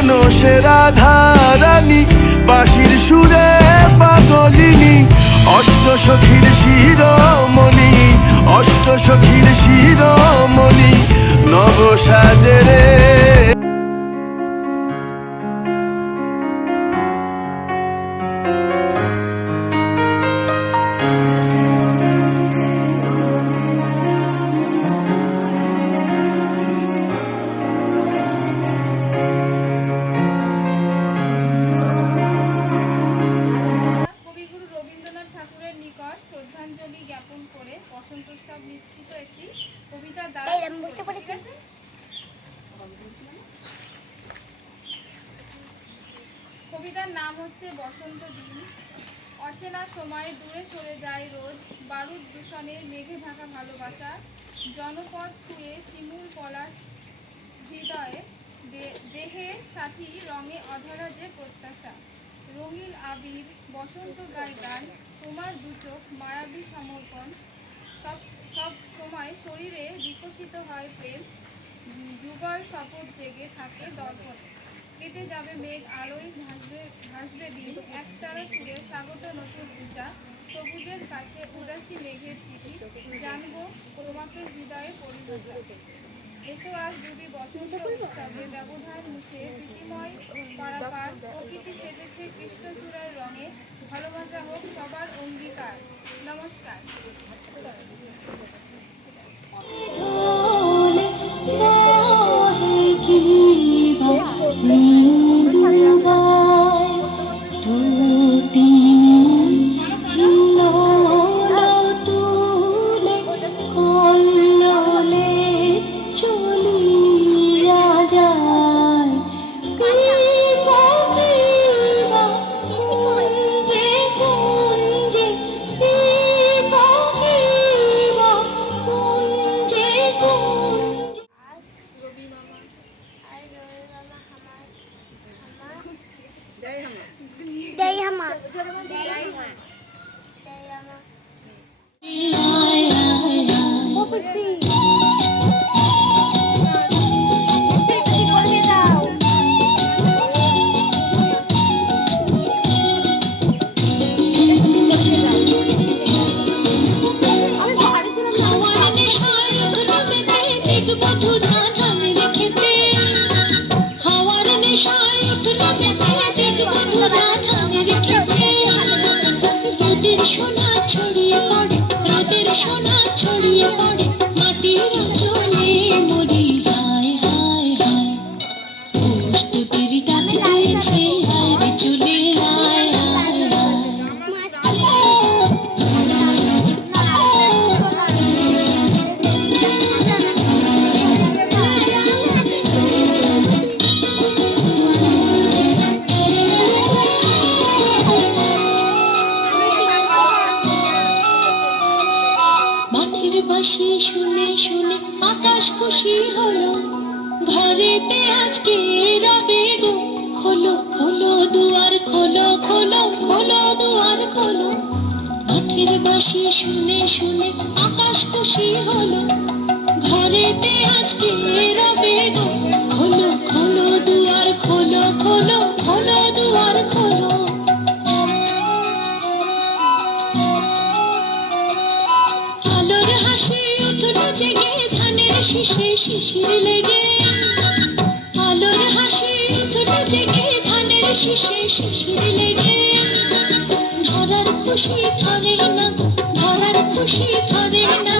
শোনো সে রাধারানী বাঁশির সুরে পাগলিনী অষ্ট সখীর শিরোমণি অষ্ট সখীর শিরোমণি নব সাজে রে। শ্রদ্ধাঞ্জলি জ্ঞাপন করে বসন্তোৎসব মিশ্রিত একটি কবিতা দ্বারা কবিতার নাম হচ্ছে বসন্ত দিন। অচেনা সময় দূরে সরে যায় রোজ, বারুদ দূষণের মেঘে ঢাকা ভালোবাসা, জনপদ ছুঁয়ে শিমুল পলাশ হৃদয়ে, দেহে সাথী রঙে অধরা যে প্রত্যাশা, রঙিন আবির বসন্ত গায় গান, তোমার দুচোখ মায়াবী সমর্পণ, সব সময় শরীরে বিকশিত হয় প্রেম, যুগল শপথ জেগে থাকে দর্পণে, কেটে যাবে মেঘ আলোয় ভাসবে দিন, একতারা সুরে স্বাগত নতুন উষা, সবুজের কাছে উদাসী মেঘের চিঠি, জানবো তোমাকে হৃদয়ে পরিভাষা। এসো আজ যদি বসন্ত উৎসবে ব্যবধান মুখে প্রীতিময় পারাপার, প্রকৃতি সেজেছে কৃষ্ণচূড়ার রঙে, ভালোবাসা হোক সবার অঙ্গীকার। নমস্কার। বাঁশি শুনে শুনে আকাশ খুশি হলো, ঘরেতে আজকে রবে গো, খোলো খোলো দুয়ার খোলো, খোলো খোলো দুয়ার খোলো। মাঠের বাঁশি শুনে শুনে আকাশ খুশি হলো, ঘরেতে আজকে রবে গো, খোলো খোলো দুয়ার খোলো, খোলো খোলো দুয়ার খোলো। আলোর হাসি উঠলো জেগে ধানের শীষে শিশির লেগে, আলোর হাসি উঠলো জেগে ধানের শীষে শিশির লেগে, ধরার খুশি ধরে না, ধরার খুশি ধরে না,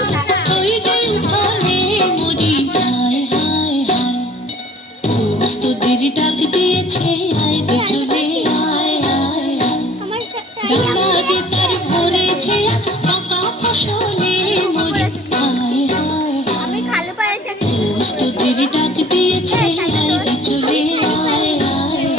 ওই যে উঠানে মরি হায় হায় হায়, তোদের ডাক দিয়েছে আয় রে চলে আয় আয়, ডালা যে তার ভরেছে আজ পাকা ফসলে মরি হায় হায়, তোদের ডাক দিয়েছে আয় রে চলে আয় আয়।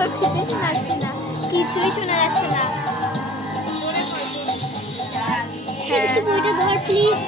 কিছু শোনাচ্ছি না, কিছুই শোনা যাচ্ছে না। একটু বইটা ধর প্লিজ।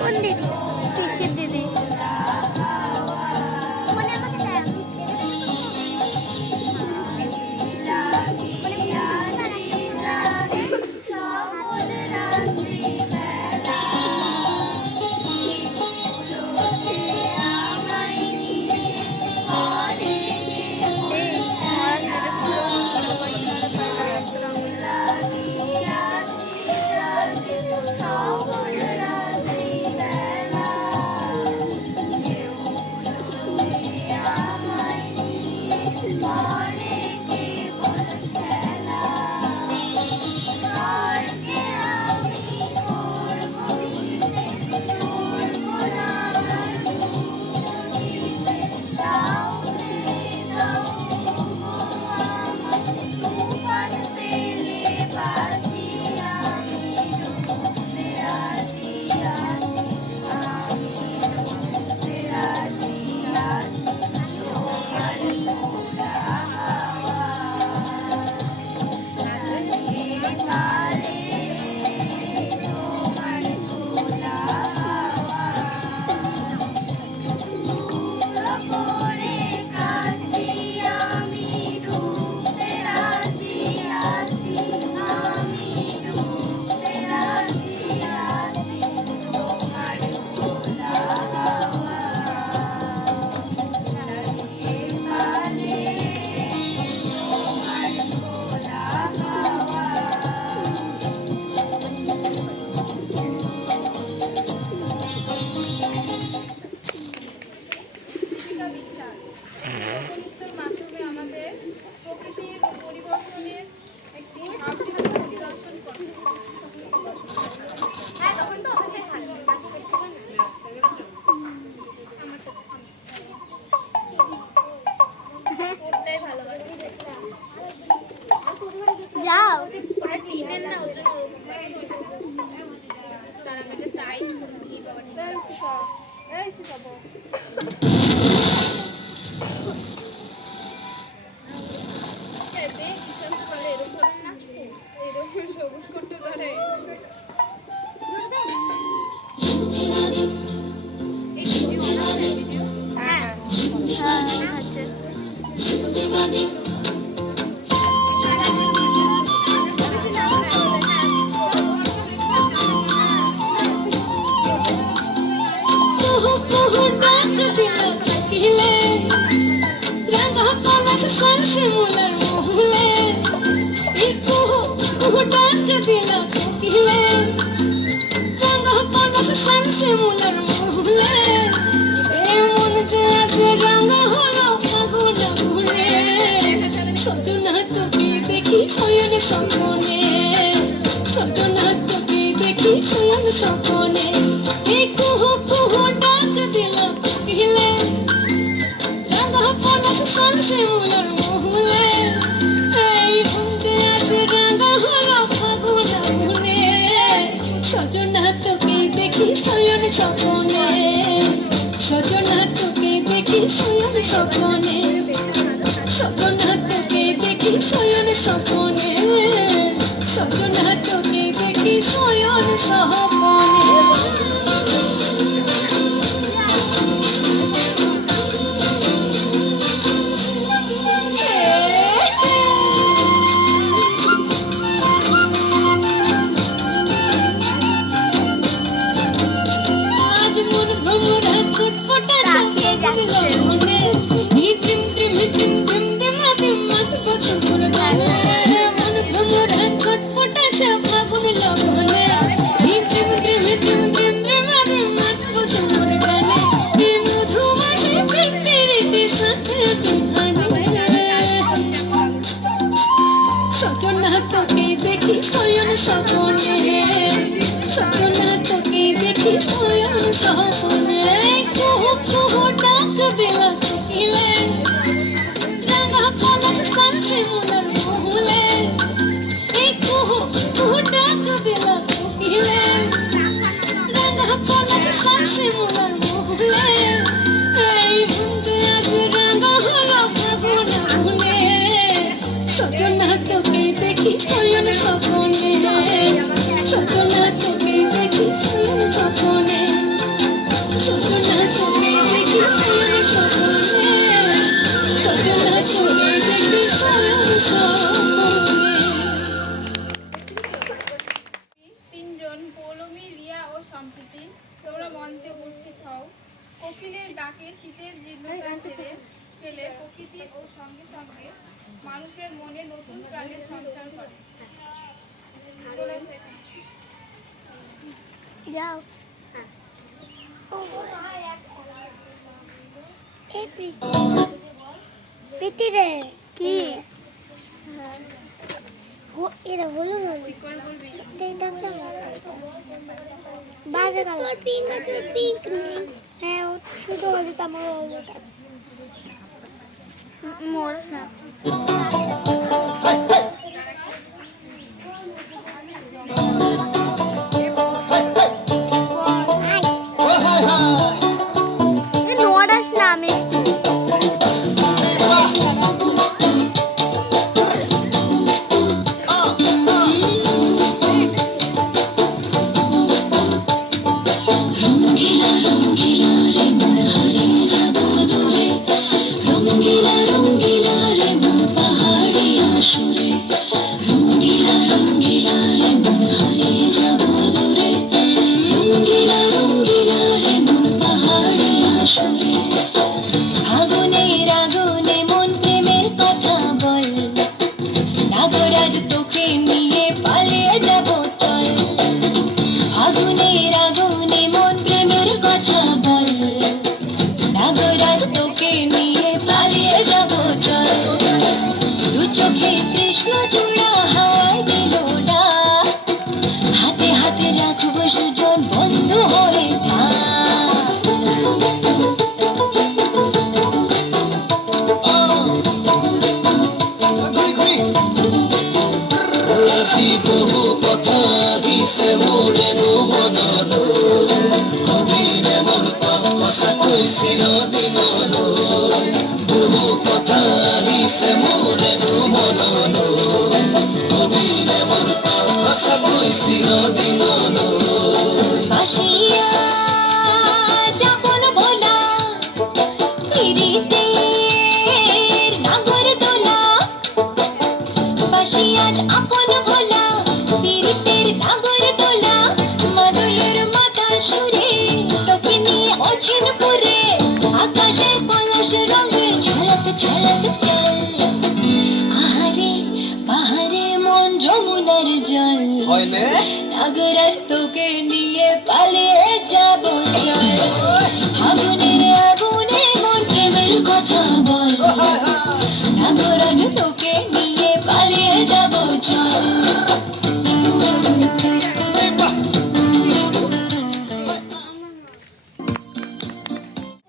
কোন দিদি? কিসের দিদি? লোকনৃত্যের মাধ্যমে আমাদের প্রকৃতির পরিবর্তনের একটি ভাবনা পরিদর্শন করতে যাও ওটা টিনের না ওজন তারা আমাকে টাইট শিখাবো এরকম নাচবো এরকম সবুজ করতে ধরে এই ভিডিও আছে ভিডিও হ্যাঁ আছে। সপনে এই কুহু কুহু ডাক দিল কিলে রাঙা পলাশ সালসে মুলার মহুলে এই ভুঞ্জে আজ রাঙা হলো ফাগুন মনে সজনা তোকে দেখি শয়ন সপনে সজনা তোকে দেখি শয়ন সপনে সজনা তোকে দেখি শয়ন সপনে সজনা তোকে দেখি শয়ন সপনে স্বপনে সপনা তোকে দেখি শয়ন স্বপনে কুহু কুহু ডাক দিল কোকিলে রাঙা পলাশ সালসে মনের মহুলে এই কুহু কুহু ডাক দিল কোকিলে রাঙা পলাশ সালসে মনের মহুলে এই বুঝে আজ রাঙা হলো ফাগুন আগুনে সজনা তোকে দেখি শয়ন স্বপনে সজনা তোকে দেখি শয়ন স্বপনে সজনা তোকে দেখি শয়ন স্বপনে সজনা তোকে দেখি শয়ন স্বপনে। তিনজন পৌলমী, রিয়া ও সম্প্রীতি, তোমরা মঞ্চে উপস্থিত হও। কোকিলের ডাকে শীতের জীর্ণতা ছেড়ে ফেলে প্রকৃতি ও সঙ্গে সঙ্গে মানুষের মনে নতুন প্রাণের সঞ্চার করে। যাও প্রীতি রে কি এরা বলো বাজে তোর পিঙ্ক আছে পিঙ্ক নেই হ্যাঁ ও শুধু হলুদ আমার হলুদ আছে মরস না নোড়াস না আমি আগুনের আগুনে মন প্রেমের কথা বল নাগরাজ তোকে নিয়ে পালিয়ে যাব চল আগুনের আগুনে মন প্রেমের কথা বল নাগরাজ তোকে নিয়ে পালিয়ে যাব চল দু চোখে কৃষ্ণ চূড়া হাওয়ায় দিল না হাতে হাতে রাখবো সুজন বন্ধু হয়ে থাক বহু কথা দিছে মোৰে মনল কবিৰে মন সঁচাকৈ চিৰদিনল বহু কথা দিছে মোৰে মনল কবিৰে মন সঁচাকৈ চিৰদিনল বাসিয়া যাপন ভোলা পিরিতের নাগর দোলা বাসিয়া আপন ভোলা পিরিতের নাগর দোলা মাদলের মাতা সুরে তোকে নিয়ে অচিন পুরে আকাশের পলাশ রঙের ঝলক ঝলক চল আহারে পাহাড়ে মন যমুনার জল নাগরাজ তোকে নিয়ে পালিয়ে যাব চল আগুনের আগুনে মন প্রেমের কথা বল নাগরাজ তোকে নিয়ে পালিয়ে যাব চল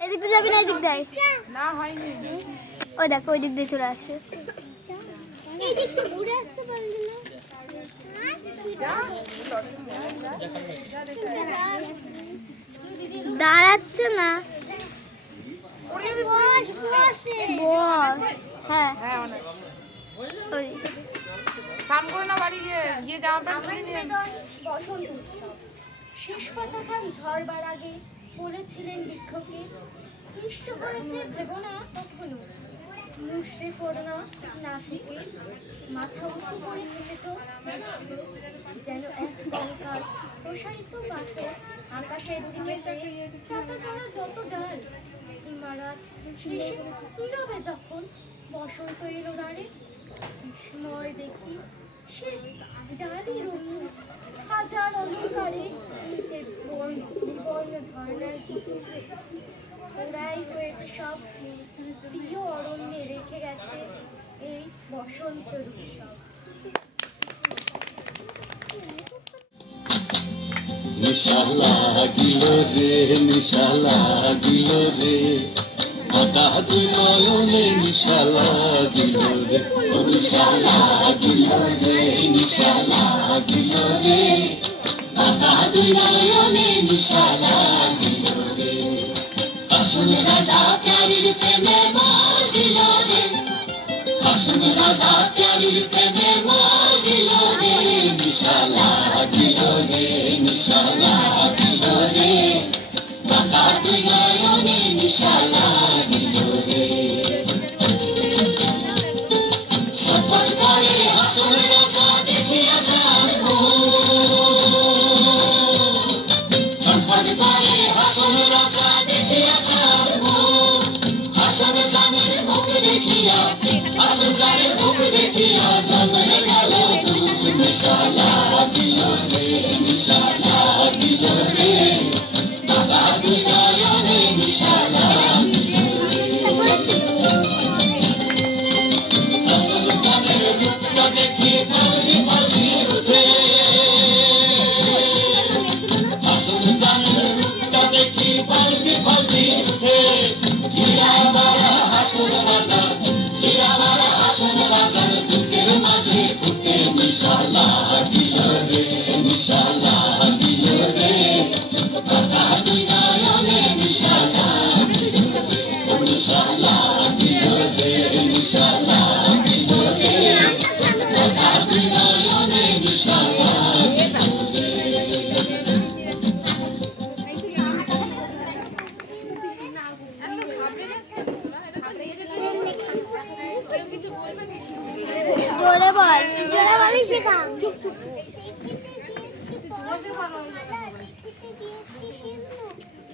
এদিক দিয়ে যাবি না ওই দিক দিয়ে না হয়নি ওই দেখো ওই দিক দিয়ে চলে আসছে এই দিক দিয়ে ঘুরে আসতে পারলি না দাঁড়াচ্ছে না বস হ্যাঁ হ্যাঁ অনেক ওই স্নান করে না বাড়ি গিয়ে জামা প্যান্ট পরে নিয়ে শেষ পাতাখান ঝরবার আগে বলেছিলেন বৃক্ষকে কৃষ্ণ করেছে ভেবো না কখনো মুষড়ে পড়ো না নাতিকে মাথা উঁচু করে ফেলেছ যেন এক কঙ্কাল প্রসারিত পাথর আকাশের দিকে চেয়ে পাতা ছড়া যত ডাল ইমারত শেষে নীরবে যখন বসন্ত এলো দাঁড়ে বিস্ময় দেখি সে ডালি রঙিন হাজার অলঙ্কারে নিচে বিবর্ণ ঝর্ণার ওরাই হয়েছে সব প্রিয় অরণ্যে রেখে গেছে এই বসন্ত উৎসব নিশা লাগিল রে, নিশা লাগিল রে, বাঁকা দুই নয়নে নিশা লাগিল রে, ও নিশা লাগিল রে, নিশা লাগিল রে, বাঁকা দুই নয়নে নিশা লাগিল রে। আসল রাজা প্যারির প্রেমে মজিল রে, আসল রাজা প্যারির প্রেমে মজিল রে, নিশা লাগিল রে, নিশা লাগিল রে, বাঁকা দুই নয়নে নিশা লাগিল রে। ছটফট করে আসল রাজা দেখিয়া যান ছটফট করে আসল রাজা দেখিয়া যান আসল জানের মুখ দেখিয়া, আসল জানের মুখ দেখিয়া জন্মে গেল দুঃখ, নিশা লাগিল রে, নিশা লাগিল রে, বাঁকা দুই নয়নে নিশা লাগিল রে। আসল জানের রূপটা দেখে পাল্টি পাল্টি উঠে, আসল জানের রূপটা দেখে পাল্টি পাল্টি উঠে, জিয়া বাড়া আসল রাজা, জিয়া বাড়া আসল রাজার বুকের মাঝে ফুটে, নিশা লাগিল রে, নিশা লাগিল রে, বাঁকা দুই নয়নে নিশা লাগিল রে, ও নিশা লাগিল রে, নিশা লাগিল রে, বাঁকা দুই নয়নে নিশা লাগিল রে। এত ঘাবড়ে যাচ্ছে তোরা, এটা তো নিজে কেউ কিছু বলবে না। জোরে বল, জোরে বলি শেখা। চুপ চুপ।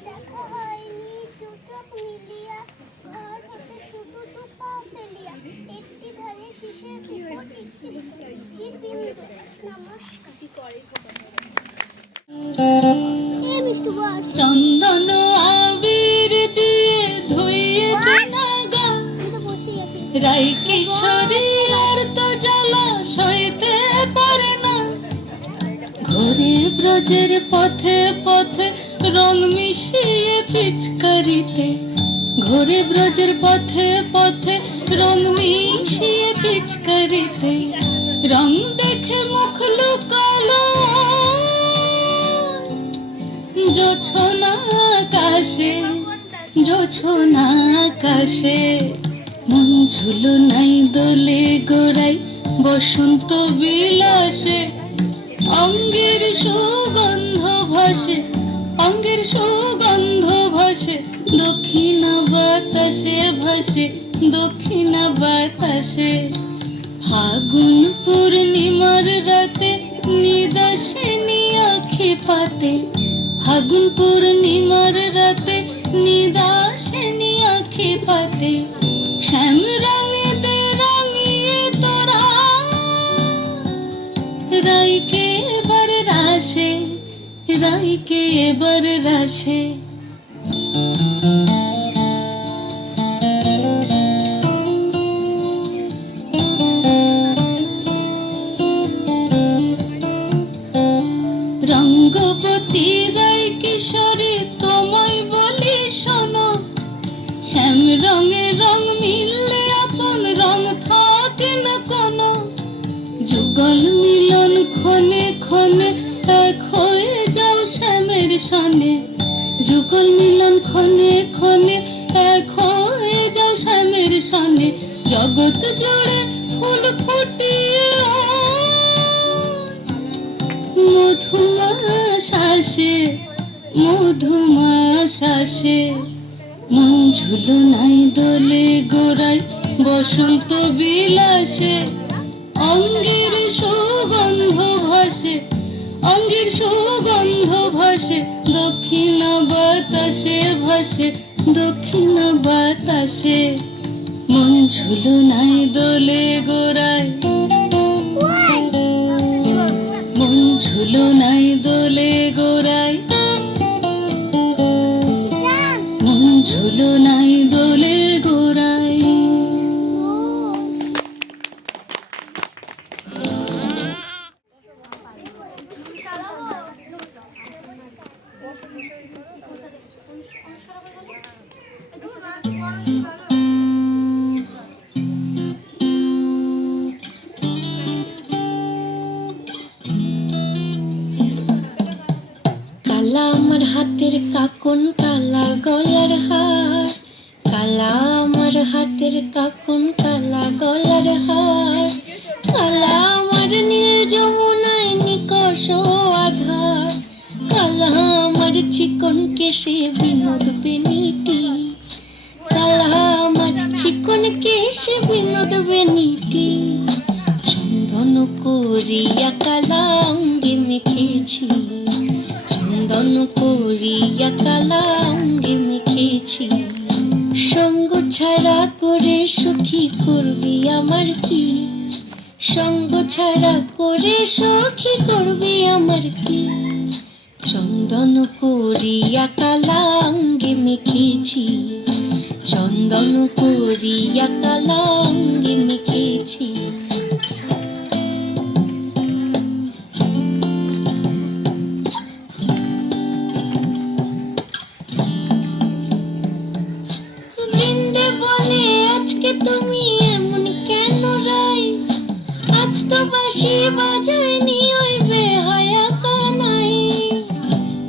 দেখা হয়নি চুপচাপ মিলিয়া, ঘর হতে শুধু দু পা ফেলিয়া, একটি ধারে শিশের উপর একটি নমস্কার। এ মিষ্টু বল। চন্দন আবির দিয়ে ধুইয়ে দিনাগা, আমি তো বসেই আছি। রাই কিশোরী আর তো জ্বালা সইতে পারে না। ঘরে ব্রজের পথে পথে রং মিশিয়ে পিচকারিতে, ঘরে ব্রজের পথে পথে রং মিশিয়ে পিচকারিতে, রং দেখে মুখ লুকালো জোছনা আকাশে, জোছনা আকাশে। মন ঝুলো নাই দোলে গোড়াই বসন্ত বিলাসে, অঙ্গের সুগন্ধ ভাসে, অঙ্গের সুগন্ধ ভাসে, দক্ষিণ বাতাসে ভাসে, দক্ষিণ বাতাসে। ফাগুন পূর্ণিমার রাতে নিদাসিনী আখি পাতে, ফাগুন পূর্ণিমার রাতে নিদাসিনী আখি পাতে, শ্যাম রঙে দে রাঙিয়ে তোরা রাইকে এবার রাশে, রাইকে এবার রাশে। রঙ্গবতী রাই কিশোরী তোমায় বলি শোনো, শ্যাম রঙে রং মিললে আপন রং থাকে না কোনো, যুগল মিলন ক্ষণে ক্ষণে এক হয়ে যাও শ্যামের সনে, যুগল মিলন ক্ষণে ক্ষণে এক হয়ে যাও শ্যামের সনে। জগৎ জুড়ে ফুল ফুটিয়ে মধুমাশাসে, মধুমাশাসে। মন ঝুলো নাই দোলে গোড়াই বসন্ত বিলাসে, অঙ্গের সুগন্ধ ভাসে, অঙ্গের সুগন্ধ ভাসে, দক্ষিণ বাতাসে ভাসে, দক্ষিণ বাতাসে। মন ঝুলো নাই দোলে গোড়ায়, মন ঝুলো নাই দোলে গোড়ায়, মন ঝুলো নাই দোলে গোড়ায়। হাতের কাকন কালা গলার হার, কালা আমার হাতের কাকন কালা গলার হার, কালা আমার নীল যমুনায় নিকষ আধার, কালা আমার চিকন কেশে বিনোদ বেনিটি, কালা আমার চিকন কেশে বিনোদ বেনিটি, চন্দন করিয়া কালা অঙ্গে মেখেছি, চন্দন করিয়া কালা অঙ্গে মেখেছি, সঙ্গ ছাড়া করে সুখী করবি আমার কি, সঙ্গ ছাড়া করে সখী করবি আমার কি, চন্দন করিয়া কালা অঙ্গে মেখেছি, চন্দন করিয়া কালা অঙ্গে মেখেছি। বৃন্দাবনে আজকে তুমি এমন কেন রাই, আজ তো বাঁশি বাজায়নি ওই বেহায়া কানাই,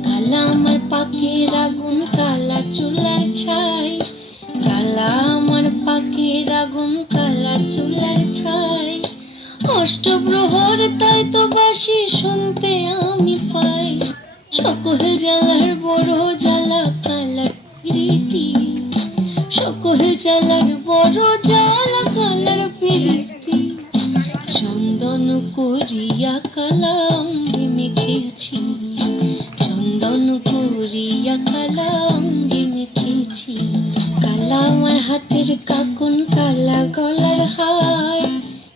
কালা আমার পাখির আগুন কালা চুলার ছাই, কালা আমার পাখির আগুন কালা চুলার ছাই, অষ্টপ্রহর তাই তো বাঁশি শুনতে আমি পাই, সকল জ্বালার বড় জ্বালা কালা প্রীতি, সকল জ্বালার বড় জ্বালা কালার প্রীতি, চন্দন করিয়া কালা অঙ্গে মেখেছি, চন্দন করিয়া কালা অঙ্গে মেখেছি, কালা আমার হাতের কাকন কালা গলার হার,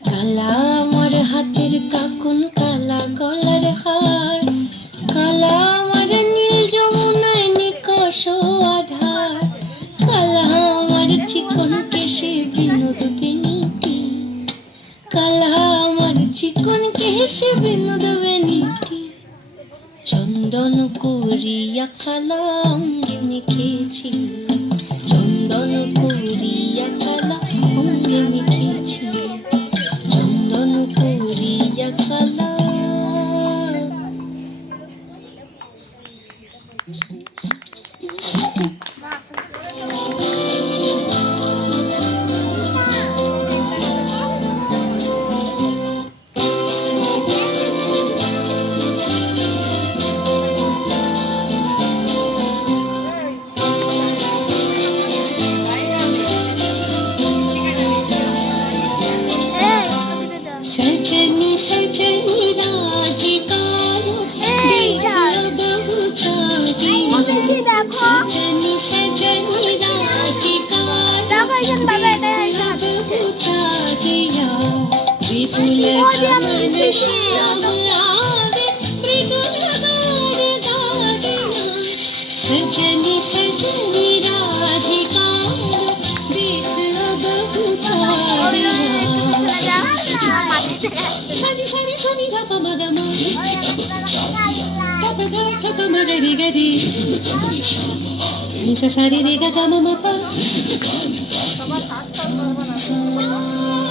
কালা আমার হাতের কাকন কালা গলার হার, কালা আমার নীল যমুনায় নিকষ আধার, কালা আমার চিকন কেশে বিনোদ বেনিটি, কালা আমার চিকন কেশে বিনোদ বেনিটি, চন্দন করিয়া কালা অঙ্গে মেখেছি, চন্দন করিয়া কালা অঙ্গে মেখেছি, চন্দন করিয়া কালা। सजनी सजनी राधिका देखो बहु चाहिए, सजनी सजनी राधिका बहु चाहिए, विपुल गमन श्याम आवे मृदुल गान गादिया, सजनी सजनी राधिका देखो बहु चाहिए, Sani sani sani da pa ma ga ma, da pa ga ma ga ri ga ri, ni sa sa ri ri ga ga ma ma pa.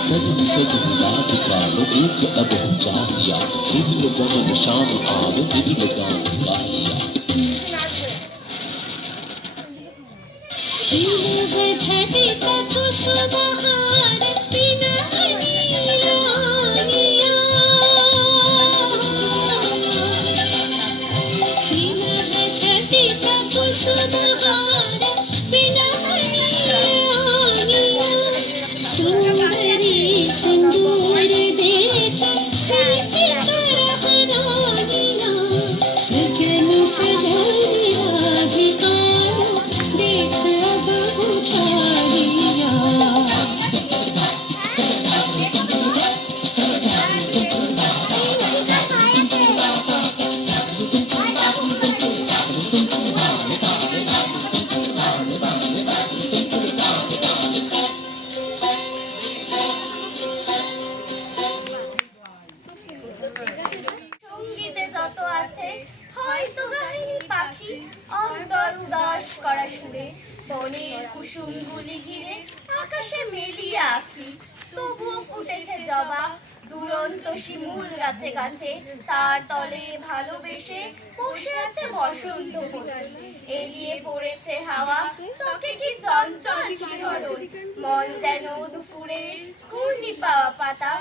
सजनी सजनी राधिका एक अब चाहिया, विधुल गमन श्याम आवे विधुल गान गाया, छठी का कुसुमहार बिना नीला निया, छठी का कुसुमहार बिना नीला निया, सुंदरी सिंदूर देखे प्रीति करह रानिया, सजनी सजनी राधिका देख बहु चाहिया। সঙ্গীতে যত আছে হয়তো কাহিনী পাখি, অন্তর উদাস করা সুরে, বনের কুসুমগুলি ঘিরে আকাশে মেলিয়ে আঁকি, তবুও ফুটেছে জবা, দুরন্ত শিমুল গাছে গাছে তার তলে ভালোবেসে বসে আছে বসন্ত ফুল। এলিয়ে পড়েছে হাওয়া তোকে কি চঞ্চল শিহরণ, মন যেন দুপুরের ঘূর্ণি পাওয়া পাতা,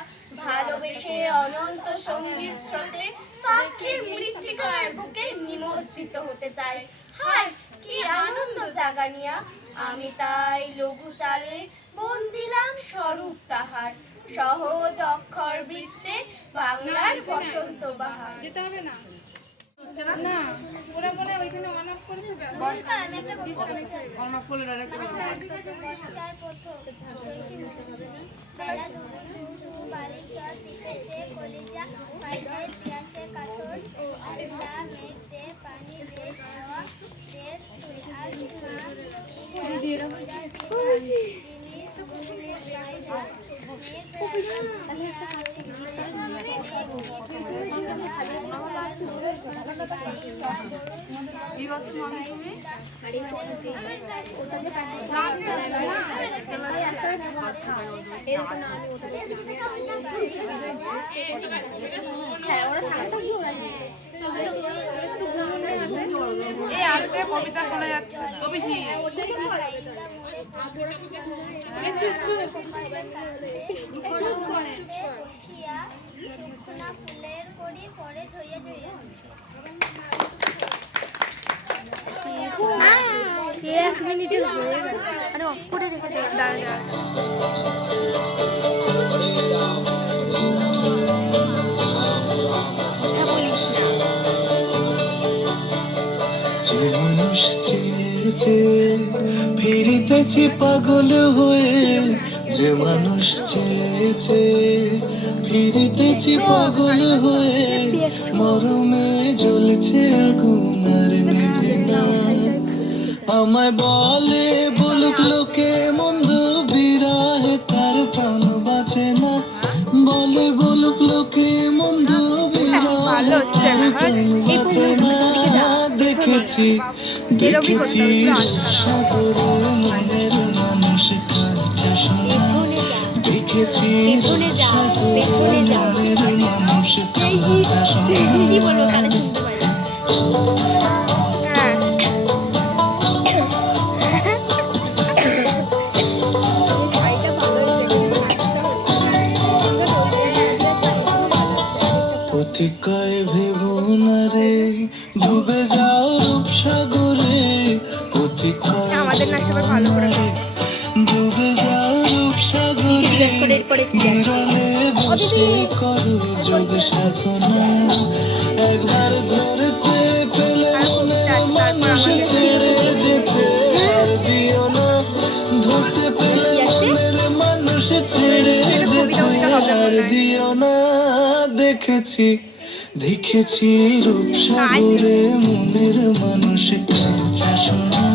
ভালোবেসে অনন্ত সঙ্গীত স্রোতে পাখির মৃত্তিকার বুকে নিমজ্জিত হতে চাই। হায় কি আনন্দ জাগানিয়া, আমি তাই লঘু চালে বন্দিলাম স্বরূপ তাহার, সহজ অক্ষর বৃত্তে বাংলার বসন্ত বাহার। যেতে হবে না না, ওরা বলে ওইখানে অন অফ করেছে। আমি একটা বর্ষার প্রথম বেলা দুপুর বাড়ির চর দিতেছে কলিজা পাইতে পিয়াসে কাতর আল্লাহ মেঘ দে পানি দে ছাওয়া দে তুই আজ জিনিস কুলে ফায়দা এই আজকে কবিতা শোনা যাচ্ছে না। শুকনা ফুলের কড়ি পরে ঝরিয়া ঝরিয়া যে মানুষ চেয়েছে ফিরিতেছি পাগল হয়ে, যে মানুষ চেয়েছে ফিরিতেছি পাগল হয়ে, মরমে জ্বলছে আগুন আর নেভে না। আমায় বলে বলুক লোকে মন্দ বিরাহে তার প্রাণ বাঁচে না, বলে বলুক লোকে মন্দ বিরাহে তার প্রাণ বাঁচে না। দেখেছি দেখেছি সাগরে মনের মানুষ কাঁচা সোনা, দেখেছি সাগরে মনের মানুষ কাঁচা সোনা। অতিকয় ভেবো না রে ডুবে যাও রূপসাগরে, অতিকয় ডুবে যাও রূপসাগরে, বিরলে বসে করো যোগ সাধনা। একবার ধরতে পেলে মানুষ ছেড়ে যেতে আর দিও না, ধরতে পেলে মানুষ ছেড়ে যেতে আর দিও না। দেখেছি দেখেছি রূপসাগরে মনের মানুষ কাঁচা সোনা,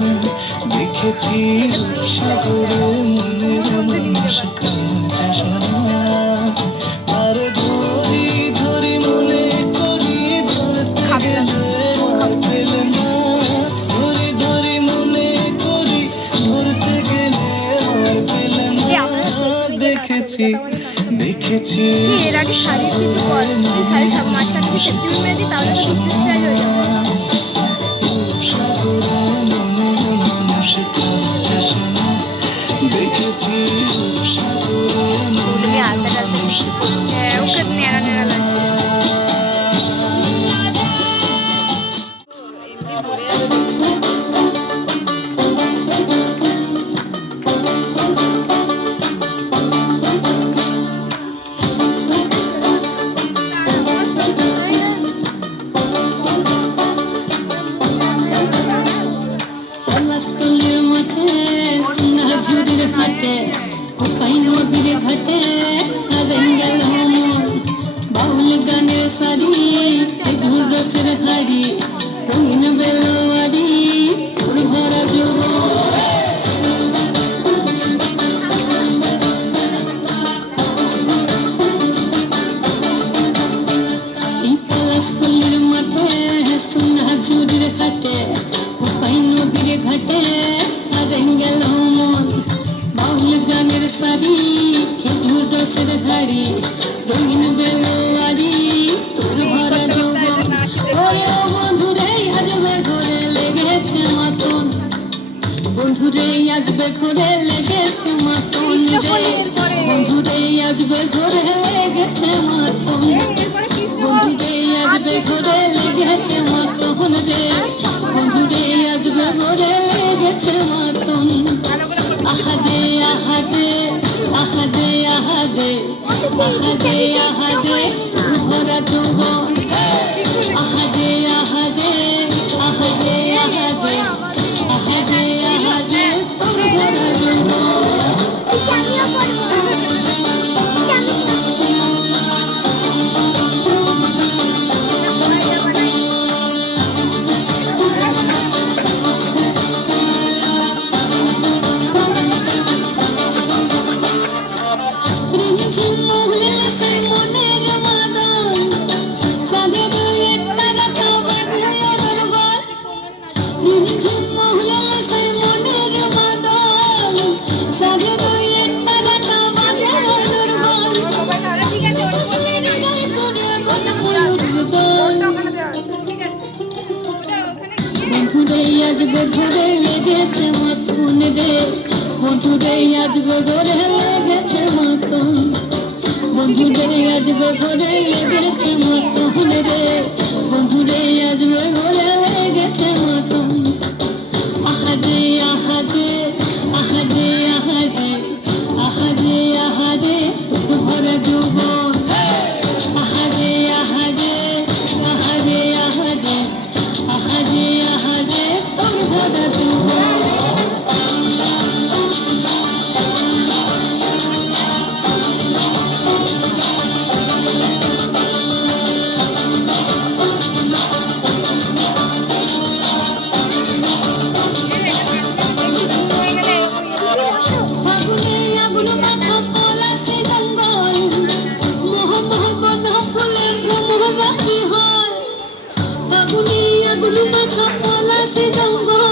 দেখেছি রূপসাগরে মনের মানুষ কাঁচা সোনা। আর ধরি ধরি মনে করি ধরতে গেলে আর পেলে না, ধরি ধরি মনে করি ধরতে গেলে আর পেলে না। দেখেছি দেখেছি এর আগে শাড়ির কিছু পর শাড়ি সব মাঝখানে সেফটি মেরে দিই, তাহলে তো ডিসপ্লে হয়ে যাবে। দেখেছি তুমি আলতা টালতা হ্যাঁ ওকে নেড়া নেড়া লাগবে। বাউল গানের সারি খেজুর রসের হাড়ি রঙিন বেলোয়ারি তোর ভরা জোর পলাশতলির মাঠে সোনা ঝুড়ির ঘাটে কোপাই নদীর ঘাটে হারেন গেল মন বাউল গানের সারি খেজুর রসের হাড়ি রঙিন বেলোয়ারি তোর ভরা যৌবন ওরে ও বন্ধুরে আজবে ঘরে লেগেছে মাতন বন্ধুরে আজবে ঘরে লেগেছে মাতন রে বন্ধুরে আজবে ঘরে লেগেছে মাতন বন্ধুরে আজবে ঘরে লেগেছে মাতন রে বন্ধুরে আজবে ঘরে লেগেছে মাতন আহাদে আহাদে আহাদে আহাদে আহাদে আহাদে তোর ভরা যৌবন আহাদে আহাদে আহাদে আহাদে আহাদে আহাদে তোর ভরা যৌবন রিমঝিম মহলেছে মনের মাদন সাদের একটা রাখা বাজলো নরগল রিমঝিম মহলেছে মনের মাদন সাদের একটা রাখা বাজলো নরগল ফুলের গায়ে করে বসময়ূর দল বন্ধুরে আজবে ঘরে লেগেছে মাতুন রে বন্ধুরে আজবে ঘরে লেগেছে মাতুন বন্ধুরে আজবে ঘরে লেগেছে মাতুন রে বন্ধুরে আজবে ঘরে লেগেছে মাতুন আহাদে আহাদে আহাদে আহাদে আহাদে আহাদে তোর ভরা যৌবন আহাদে আহাদে আহাদে আহাদে আহাদে আহাদে তোর ভরা যৌবন ফাগুনে আগুন মাখা পলাশে জঙ্গল মোহ মোহ বন্ধ ফুলে ভ্রমর বাকি হয় ফাগুনে আগুন মাখা পলাশে জঙ্গল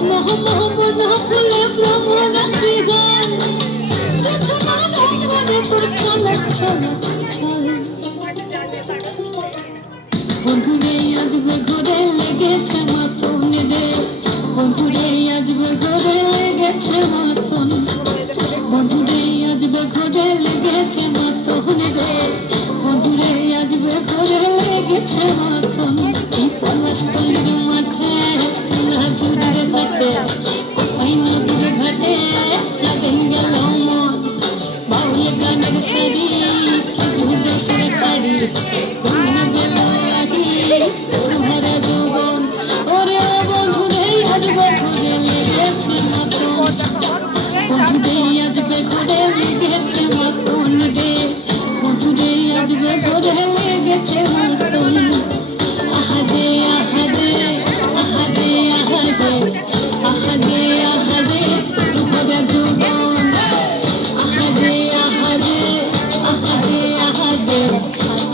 মোহ মোহ বন্ধ ফুলে ভ্রমর বাকি হয় যোজনা রঙে তোর ছলক ছলক ছল বন্ধুরে আজবে ঘরে লেগেছে মাতন রে বন্ধুরে আজবে ঘরে লেগেছে মাতন বন্ধুরে আজবে ঘরে লেগেছে মাতন রে বন্ধুরে আজবে ঘরে লেগেছে মাতন এই পলাশতলের মাঠে সোনাঝুরির ঘাটে কোপাই নদীর ঘাটে লাগেন গেল মন বাউল গানের সারি খেজুর রসের খাড়ি রঙিন বেলোয়ারি তোর ভরা যৌবন ওরে বন্ধুরে আজবে ঘরে লেগেছে মাতন বন্ধুরে আজবে ঘরে লেগেছে মাতন রে বন্ধুরে আজবে ঘরে লেগেছে মাতন আহাদে আহাদে আহাদে আহাদে আহাদে আহাদে তোর ভরা যৌবন আহাদে আহাদে আহাদে আহাদে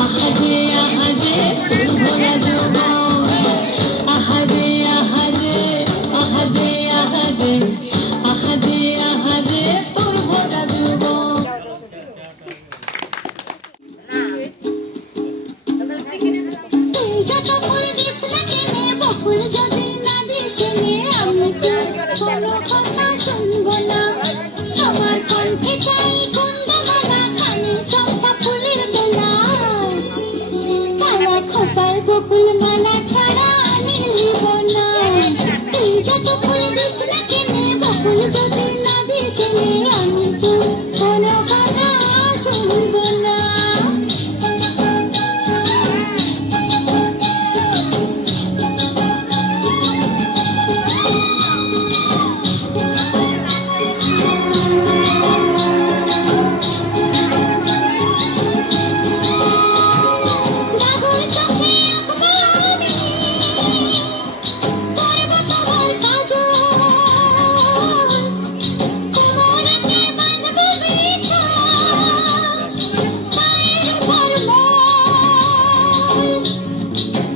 আহাদে আহাদে তোর ভরা যৌবন আহাদে আহাদে আহাদে আহাদে আহাদে আহাদে তোর ভরা যৌবন তুই যত ফুল দিস না কেনে বকুল যদি না দিস নে আমি তো কোনো কথা শুনবো না আমার কণ্ঠে চাই কুন্দমালা খানি চম্পা ফুলের দোলা কালা খোপার বকুল মালা ছাড়া নিলিব না তুই যত ফুল দিস না কেনে বকুল যদি না দিস নে আমি তো কোনো কথা শুনবো না ডাগর চোখে আঁকবো আমি করব তোমার কাজল কোমরেতে বাঁধবো বিছা পায়ের উপর মোল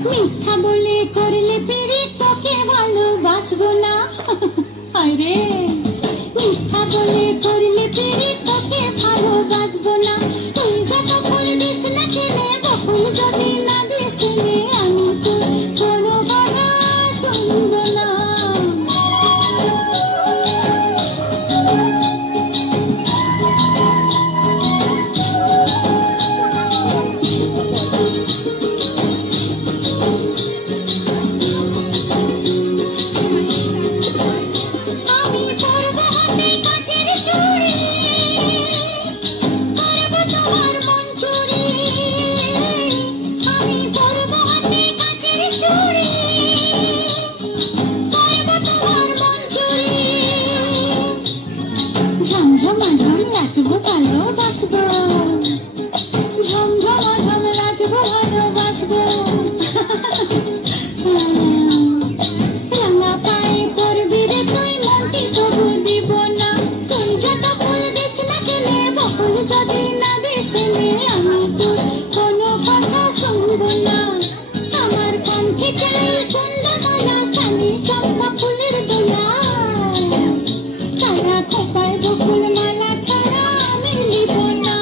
মিথ্যা বলে করলে পিরিত তোকে ভালোবাসবো না আরে মিথ্যা বলে করলে পিরিত তোকে ভালোবাসবো না তুই যত ফুল দিস না খেলে বকুল যদি না দিস নে আমি তো কোনো কথা শুনবো না আমি পরবো হাতে কাচের চুড়ি করবো তোমার মন চুরি আমি পরবো হাতে কাচের চুড়ি করবো তোমার মন চুরি ঝমঝমা ঝম নাচবো ভালোবাসবো ঝমঝমা ঝম নাচবো ভালোবাসবো রাঙা পায়ে পড়বি রে তুই মনটি তবু দিব না তুই যত ফুল দিস না খেলে বকুল যদি না দিস নে আমি তোর কোনো কথা শুনবো না আমার কণ্ঠে চাই কুন্দমালা কানে চম্পা ফুলের দোলা তারা খোপায় বকুল মালা ছাড়া আমি নিব না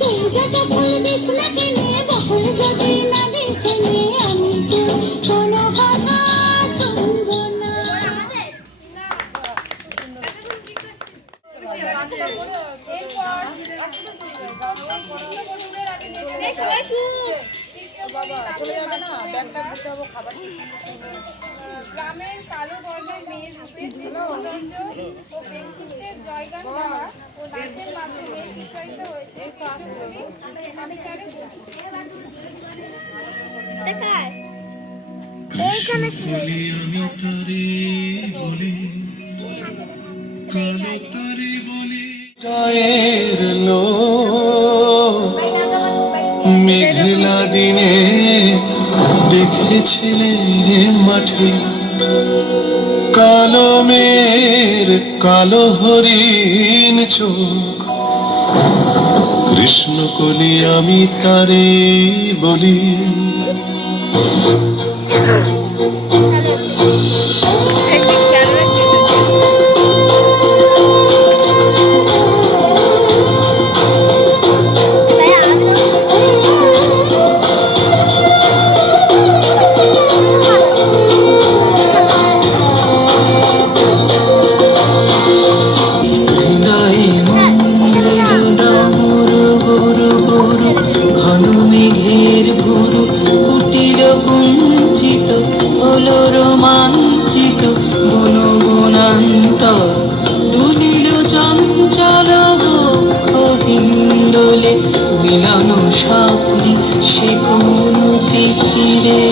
তুই যত ফুল দিস না খেলে বকুল যদি না দিস নে আমি তোর কোনো কথা শুনবো না গ্রামের কালো বর্ণের মেয়ে রূপের যে সৌন্দর্য ও ব্যক্তিত্বের জয়গান গাওয়া ও নাচের মাধ্যমে চিত্রায়িত হয়েছে কৃষ্ণকলি আমি তারে বলি। এইখানে ছিল বলি আমি তারে বলি কালো তারে বলি গায়ের লোক মেঘলা দিনে দেখেছিলে মাঠে কালো মের কালো হরিণ চোখ কৃষ্ণকলি আমি তারে বলি হৃদয়ে মন্দির ডামর গরু গরু ঘন মেঘের ভুরু কুটিল কুঞ্চিত হলো রোমাঞ্চিত বন বনান্তর দুলিল চঞ্চল বক্ষ হিন্দোলে মিলন স্বপ্নে সে কোন তীরে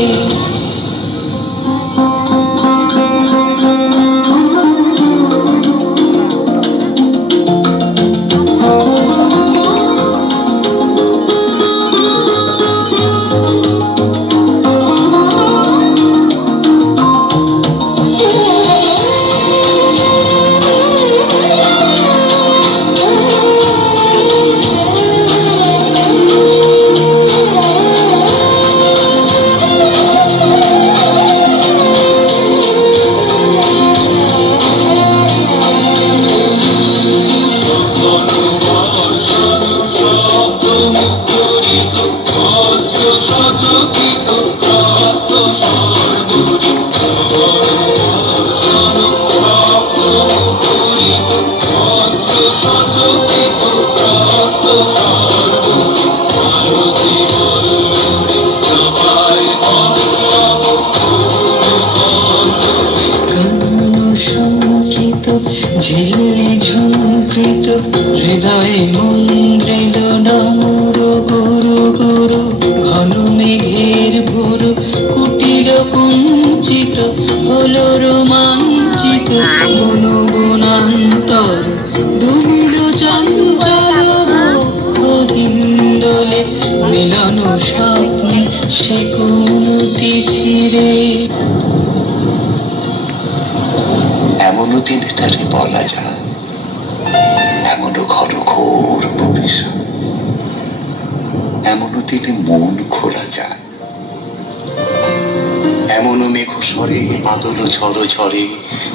ঝিলে ঝুঁকৃত হৃদয়ে মন্দ্রিল ডামর গুরু গুরু ঘন মেঘের ভুরু কুটিল কুঞ্চিত হলো রোমাঞ্চিত বন বনান্তর দুলিল চঞ্চল বক্ষ হিন্দোলে মিলন স্বপ্নে সে কোন তিথিরে এমনও দিনে তারে বলা যায় এমনও ঘন ঘোর ভবিষ্যৎ এমনও দিনে মন খোলা যায় এমনও মেঘ স্বরে বাদল ঝড় ঝরে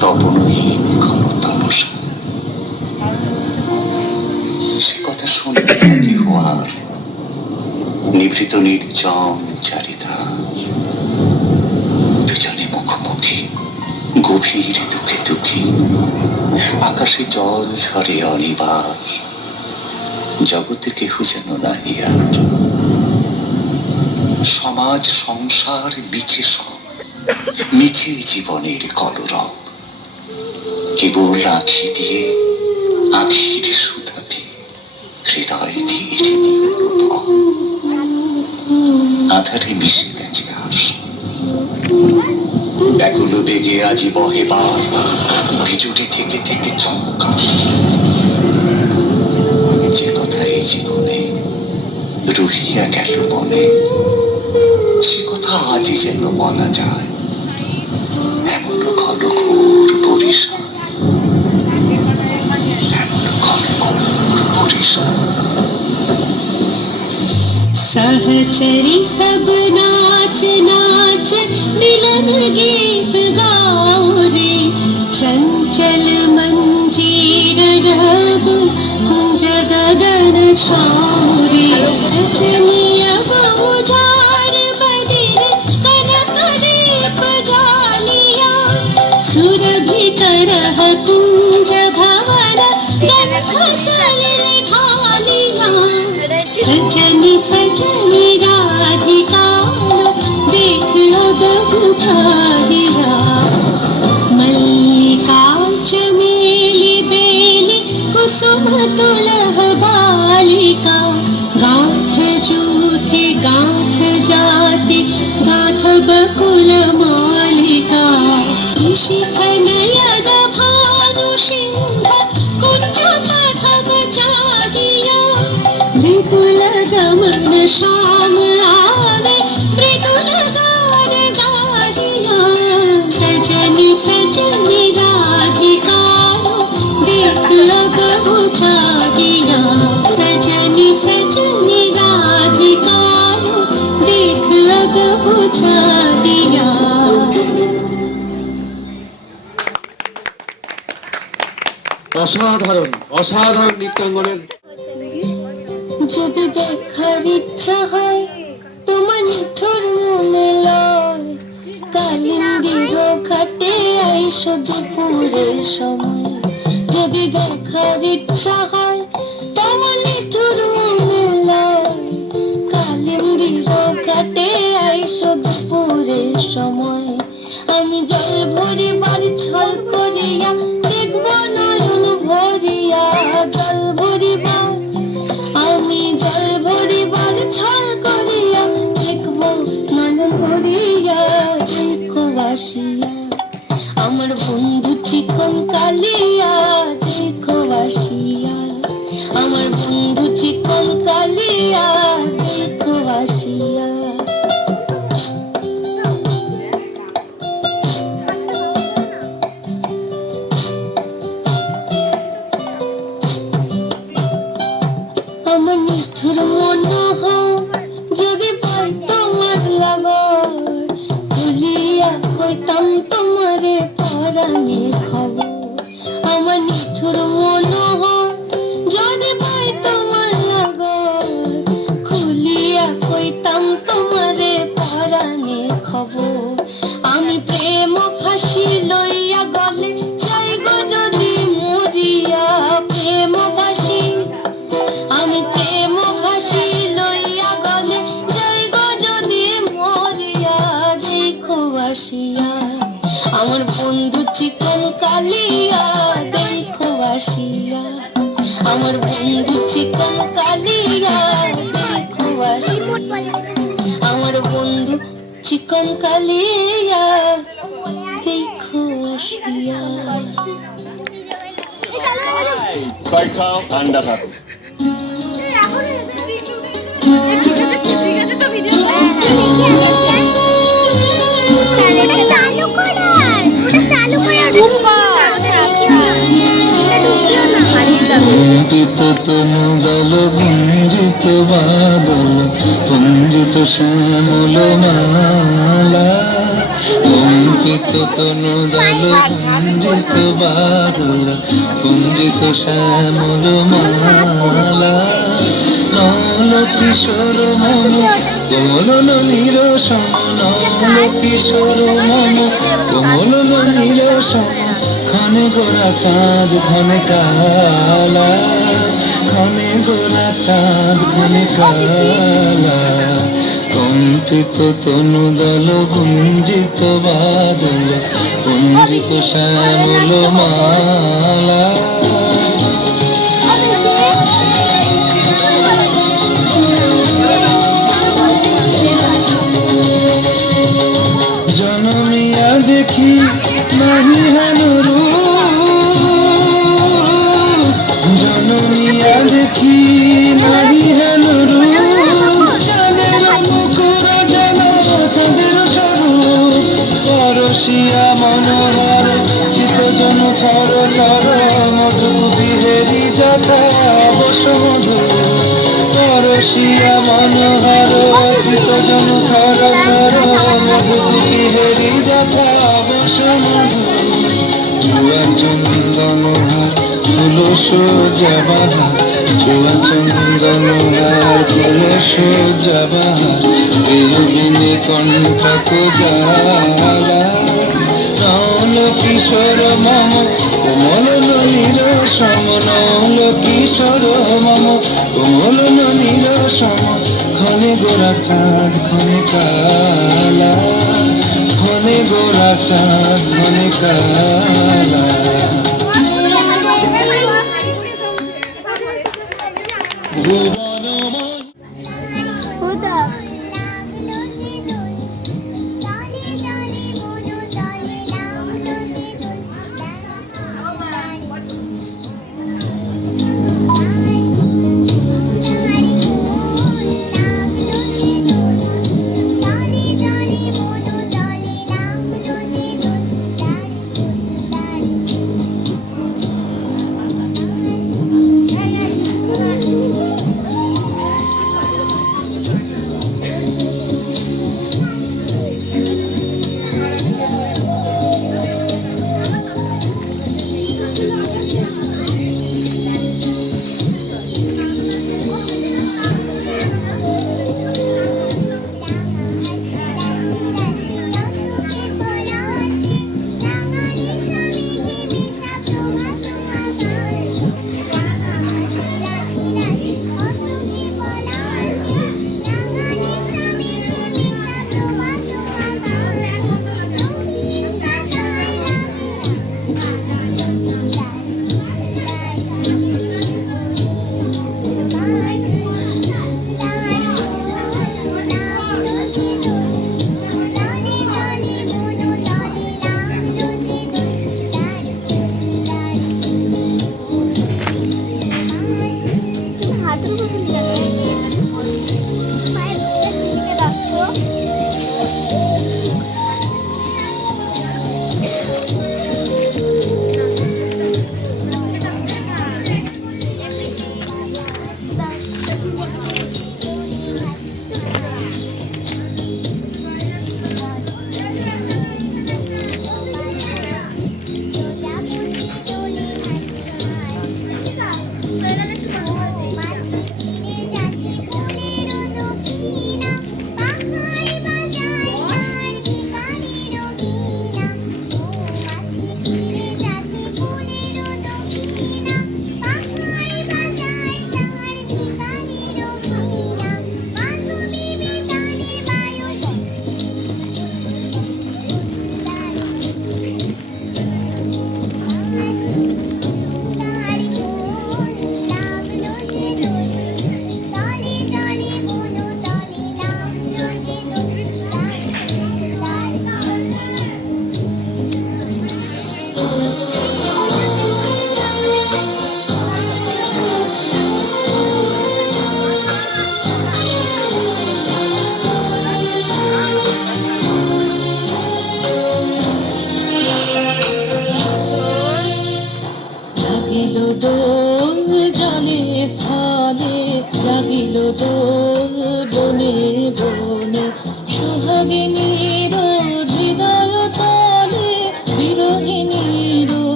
তপনহীন ঘন তপসা সে কথা শুনবে না কেহ আর নিভৃত নির্জন চারিধার, দুজনে মুখোমুখি গভীর দুঃখে দুঃখী, আকাশে জল ঝরে অনিবার, জগতে কেহ যেন নাহি আর। সমাজ সংসার মিছে সব, মিছে জীবনের কলরব, কেবল আঁখি দিয়ে আঁখির সুধাকে হৃদয় ধীরে নিরুপম, আধারে মিশে গেছে আর ব্যাকুল বেগে আজি বহে বার, বিজুড়ি থেকে থেকে চমকা, যে কথা এই জীবনে রহিয়া গেল মনে, সে কথা আজই যেন বলা যায়, এমন ঘন ঘোর বরিশাল, এমন ঘন ঘোর বরিশাল। सहचरी सब नाच नाच मिलन गीत गाओ रे, चंचल मंजीर रब कुंज गगन छाओ रे, रजनिया बहुजार बदिर कनक दीप जालिया, सुरभि करह कुंज भवन गणख सलिल ढालिया, सजनी सजनी राधिका देख अब उठाहिया, मल्लिका चमेली बेली कुसुम तुलह बालिका, गांठ जूथी गांठ जाति गांठ बकुल मालिका, शिखन यद भानु सिंह कुंज कथम चाहिया, मृदुल गमन श्याम आवे मृदुल गान गाहिया, सजनी सजनी राधिका देख अब चाहिया, सजनी सजनी राधिका देख अब चाहिया। অসাধারণ অসাধারণ নৃত্যাঙ্গনের যদি দেখার ইচ্ছা হয় তোমার নিঠুর মনে লয়, কালিন্দির ঘাটে আইসো দুপুরের সময়, যদি দেখার ইচ্ছা হয় তোমার নিঠুর মনে লয়, কালিন্দির ঘাটে আইসো দুপুরের সময়, আমি জল ভরিবার ছল করিয়া দেখব নয়ন ভরিয়া, জল ভরিবার আমি জল ভরিবার ছল করিয়া দেখব নয়ন ভরিয়া, দেখো আসিয়া আমার বন্ধু চিকন কালিয়া, দেখো আসিয়া আমার বন্ধু চিকন কালিয়া, দেখো আসিয়া। আমার নিঠুর মনোহর যদি পাই তোমার লাগর, ভুলিয়া কইতাম তোমারে পরাণের খবর, আমার নিঠুর মনোহর যদি পাই তোমার লাগর, খুলিয়া কইতাম তোমারে পরাণের খবর, আমি প্রেম ফাঁসি লইয়া গলে যাইব যদি মরিয়া, প্রেম ফাঁসি আমি প্রেম ফাঁসি লইয়া গলে যাইব যদি মরিয়া, দেখো আসিয়া আমার বন্ধু চিকন কালিয়া, দেখো আসিয়া আমার বন্ধু চিকন কালিয়া, দেখো আসিয়া আমার বন্ধু চিকন কালিয়া, দেখো আসিয়া। ছয় খাও ঠান্ডা থাকো। ঠিক আছে তো ভিডিও চালু করার ওটা চালু করার ঢুকো ঢুকিও না হারিয়ে যাবে। কম্পিত তনু দল গুঞ্জিত বাদল পুঞ্জিত শ্যামল মালা, কম্পিত তনু দল গুঞ্জিত বাদল পুঞ্জিত শ্যামল মালা, নল কিশোর মম কোমল ননীর সম নল কিশোর মম কোমল ননীর সম ক্ষণে গোরা চাঁদ ক্ষণে কালা ক্ষণে গোরা চাঁদ ক্ষণে কালা কম্পিত তনুদল গুঞ্জিত বাদল কুঞ্জিত শ্যামল মালা জনমিয়া দেখি নাহি হেন রূপ জনমিয়া দেখি নাহি হেন রূপ চাঁদের মুকুর যেন চাঁদের স্বরূপ পরশিয়া মনোহর চিতজন ছর ছর মধু বিহেরি যথা বস মধু পরশিয়া মনোহর চিতজন ছর ছর মধু বিহেরি যথা বস মধু চুয়া চন্দনহার ফুল সোজাবাহার চুয়া চন্দনহার ফুল সোজাবাহার বিয়োগিনী কণ্ঠক জালা নল কিশোর মম কোমল ননীর সম নল কিশোর মম কোমল ননীর সম ক্ষণে গোরা চাঁদ ক্ষণে কালা ক্ষণে গোরা চাঁদ ক্ষণে কালা লাগলো যে দোল তালে তালে মনো তালে লাগলো যে দোল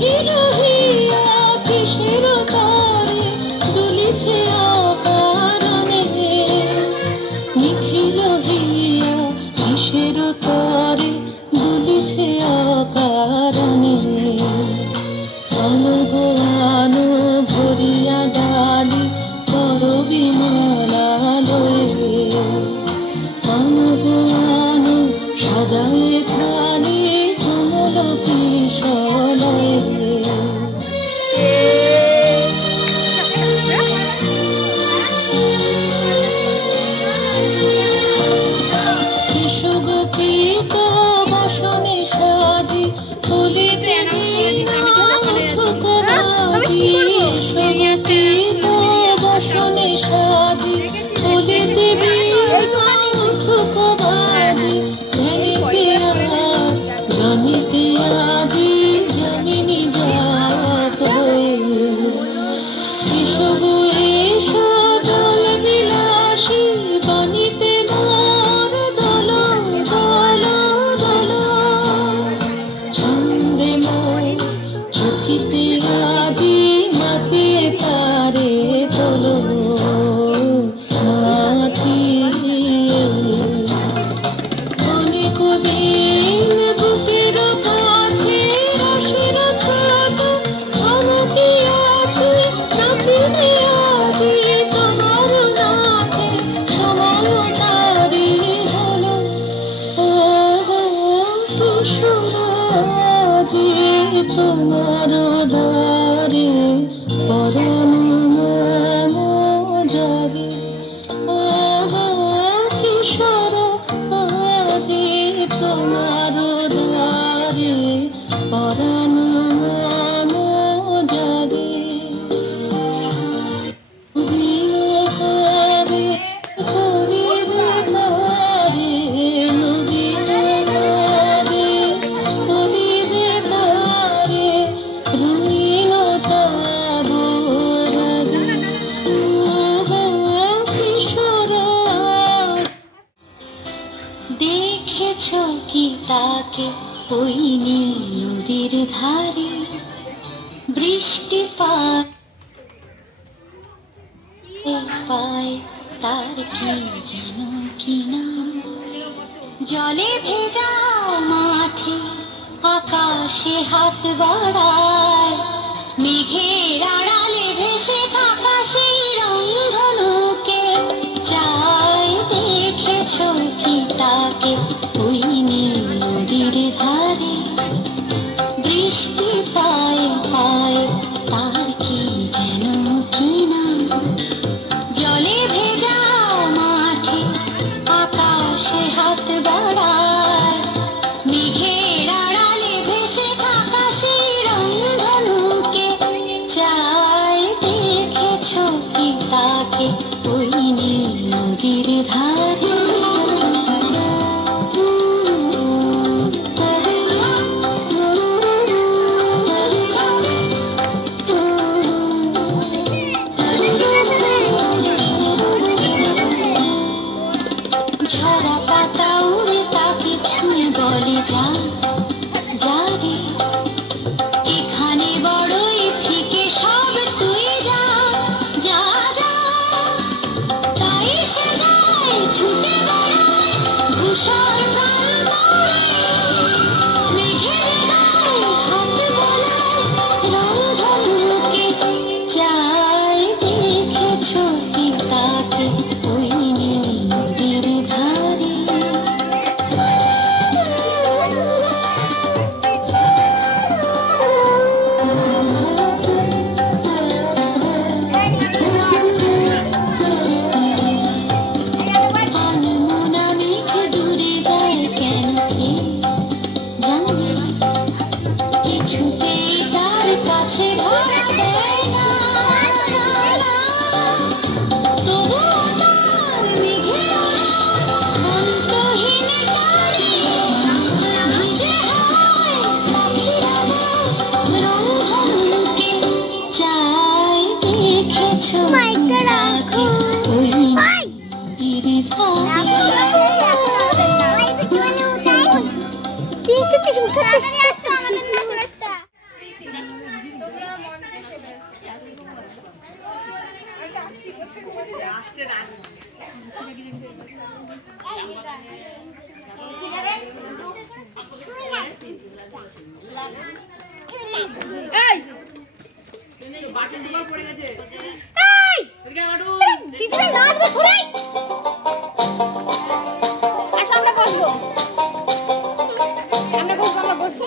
নিখিল হইয়া কিসের তারে দুলিছে অকারণে, নিখিল হইয়া কিসের তারে দুলিছে অকারণে। অনুগো আনো ভরিয়া ডালি কর বিমলালয়ে, অনুগো আনো সাজায়ে থালি কমল কিশলয়ে। শিশুগোপিত বসনে সাজি তুলিতে শিশুগোপিত বসনে সাজি তুলিতে ঠুকবাজি। জানিতে আজি জানিনি জাত হয়ে, শিশুগো এসো জল বিলাসী বাণীতে মোর দল দল দল। ছন্দে মোর চকিতে আজি মাতিয়ে তারে তোলো মাতিয়ে। অনেক দিন বুকের কাছে রসের ছোট ধমকি আছে, নাচিনি আজি তোমার নাচে সময় তারি হলো। ও তুষুর আজি তোমার দ্বারে পরাণ মম জাগে। ও কিশোর আজি তোমার দ্বারে পরাণ মম জাগে। বিহারে করিবে তারে বিহারে করিবে তারে রঙিন তার রাগে। কিশোর দেখেছ কি তাকে ওই নীল নদীর ধারে বৃষ্টি পায় পায় তার কি যেন কি নাম। জলে ভেজা মাঠে আকাশে হাত বাড়ায়, মেঘের আড়ালে ভেসে থাকা সেই রংধনুকে চায়। দেখেছ কি তাকে ওই নীল নদীর ধারে বৃষ্টি পায় পায় তার কি যেন কি নাম। জলে ভেজা মাঠে আকাশে হাত বাড়ায়, মেঘের আড়ালে ভেসে থাকা সেই রংধনুকে চায়। দেখেছ কি তাকে ওই নীল নদীর ধারে। ঝরা পাতা উড়ে তাকে ছুঁয়ে বলে যা যা রে, এখানে বড়ই ফিকে সব তুই যা যা যা। তাই সে যায় ছুটে বেড়ায় ধূসর প্রান্তরে, মেঘের গায়ে হাত বোলায় রংধনুকে চায়। দেখেছ কি তাকে ওই নীল নদীর ধারে। আনমনা মেঘ দূরে যায় কেন কে জানে, কিছুতেই তার কাছে ধরা দেয় না। তবুও তার মেঘের অন্তহীন টানে ভিজে হাওয়ায় পাখিরা রংধনুকে চায়। দেখেছ তাকে ওই নদীর ধারে। দেখেছিস দিদিরা নাচবে শুনে আসো আমরা বসবো আমরা বসবো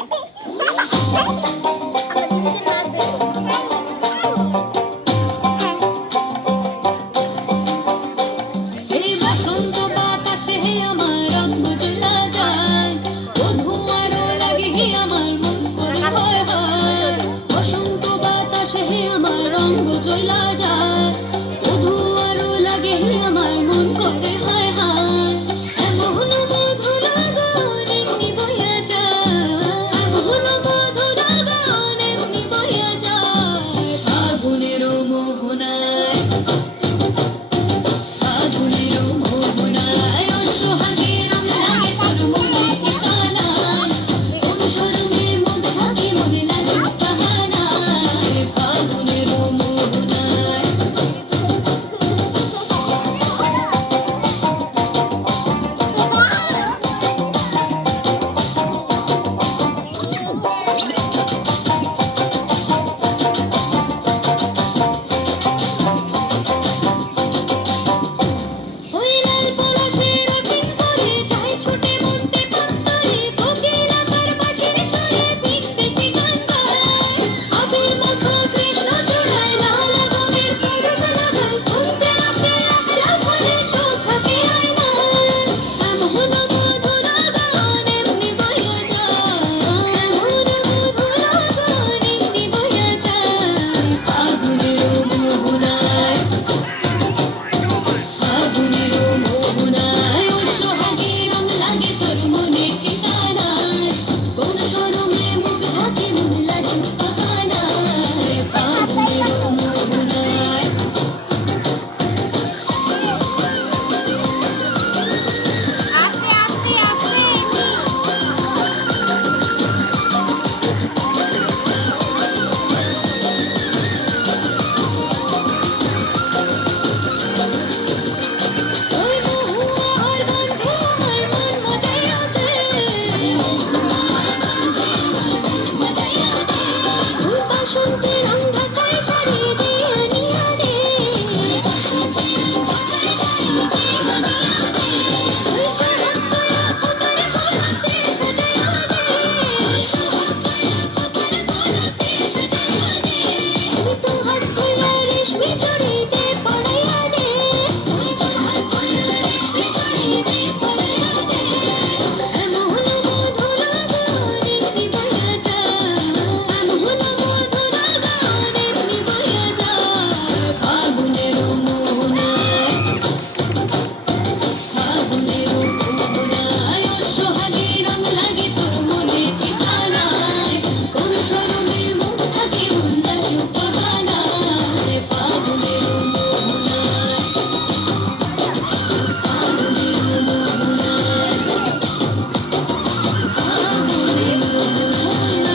এই বসন্ত বাতাসে আমার রঙ জ্বলা যায় বধূ আরো লাগে আমার মন করে হয় হয় বসন্ত বাতাসে আমার রঙ জ্বলা যায় বধূ আরো লাগে আমার মন করে হয় হয় এমন মধু লগন এমনি বইয়া যায় এমন মধু লগন এমনি বইয়া যায় ফাগুনের মোহনায় ফাগুনের মোহনায় অসহাগে রং লাগে তোর মনে ঠিকানায় কোন শরমে মন থাকে মনে লাগে বাহানায় ফাগুনের মোহনায় ওই লাল পলাশের অচিন করে যায় ছুটে মনতে পান্তরে কোকিলা তার বাঁশির সুরে বিদ্বেষী গান গায় আবির মাখা কৃষ্ণ চূড়ায় লাল আগুনের পরশ লাগায় ঘুরতে আসে একলা ফলে চোখ থাকে আয়নায় এমন মধু লগন এমনি বইয়া যায় এমন মধু লগন এমনি বইয়া যায় ফাগুনের মোহনায় ফাগুনের মোহনায় অসহাগে রং লাগে তোর মনে ঠিকানায় কোন শরমে মুখ থাকে মন লাগে বাহানায় ফাগুনের মোহনায় আস্তে আস্তে আস্তে ওই মহুয়ার গন্ধে আমার মন মজাইয়া দে ওই বাসন্তের রং ঢাকায় শাড়ি দিয়ে নিয়া দে ওই সোহাগ করা খোপার গলাতে সাজাইয়া দে ওই তো হাত কইরা রেশমি চুড়িতে পরাইয়া দে ওই তো হাত কইরা রেশমি চুড়িতে পরাইয়া দে এমন মধু লগন এমনি বইয়া যায় এমন মধু লগন এমনি বইয়া যায় ফাগুনের মোহনায় ফাগুনের মোহনায় অসহাগে রং লাগে তোর মনে ঠিকানায় কোন শরমে মুখ থাকে মন লাগে বাহানায় ফাগুনের মোহনায় ফাগুনের মোহনায় ফাগুনের মোহনায়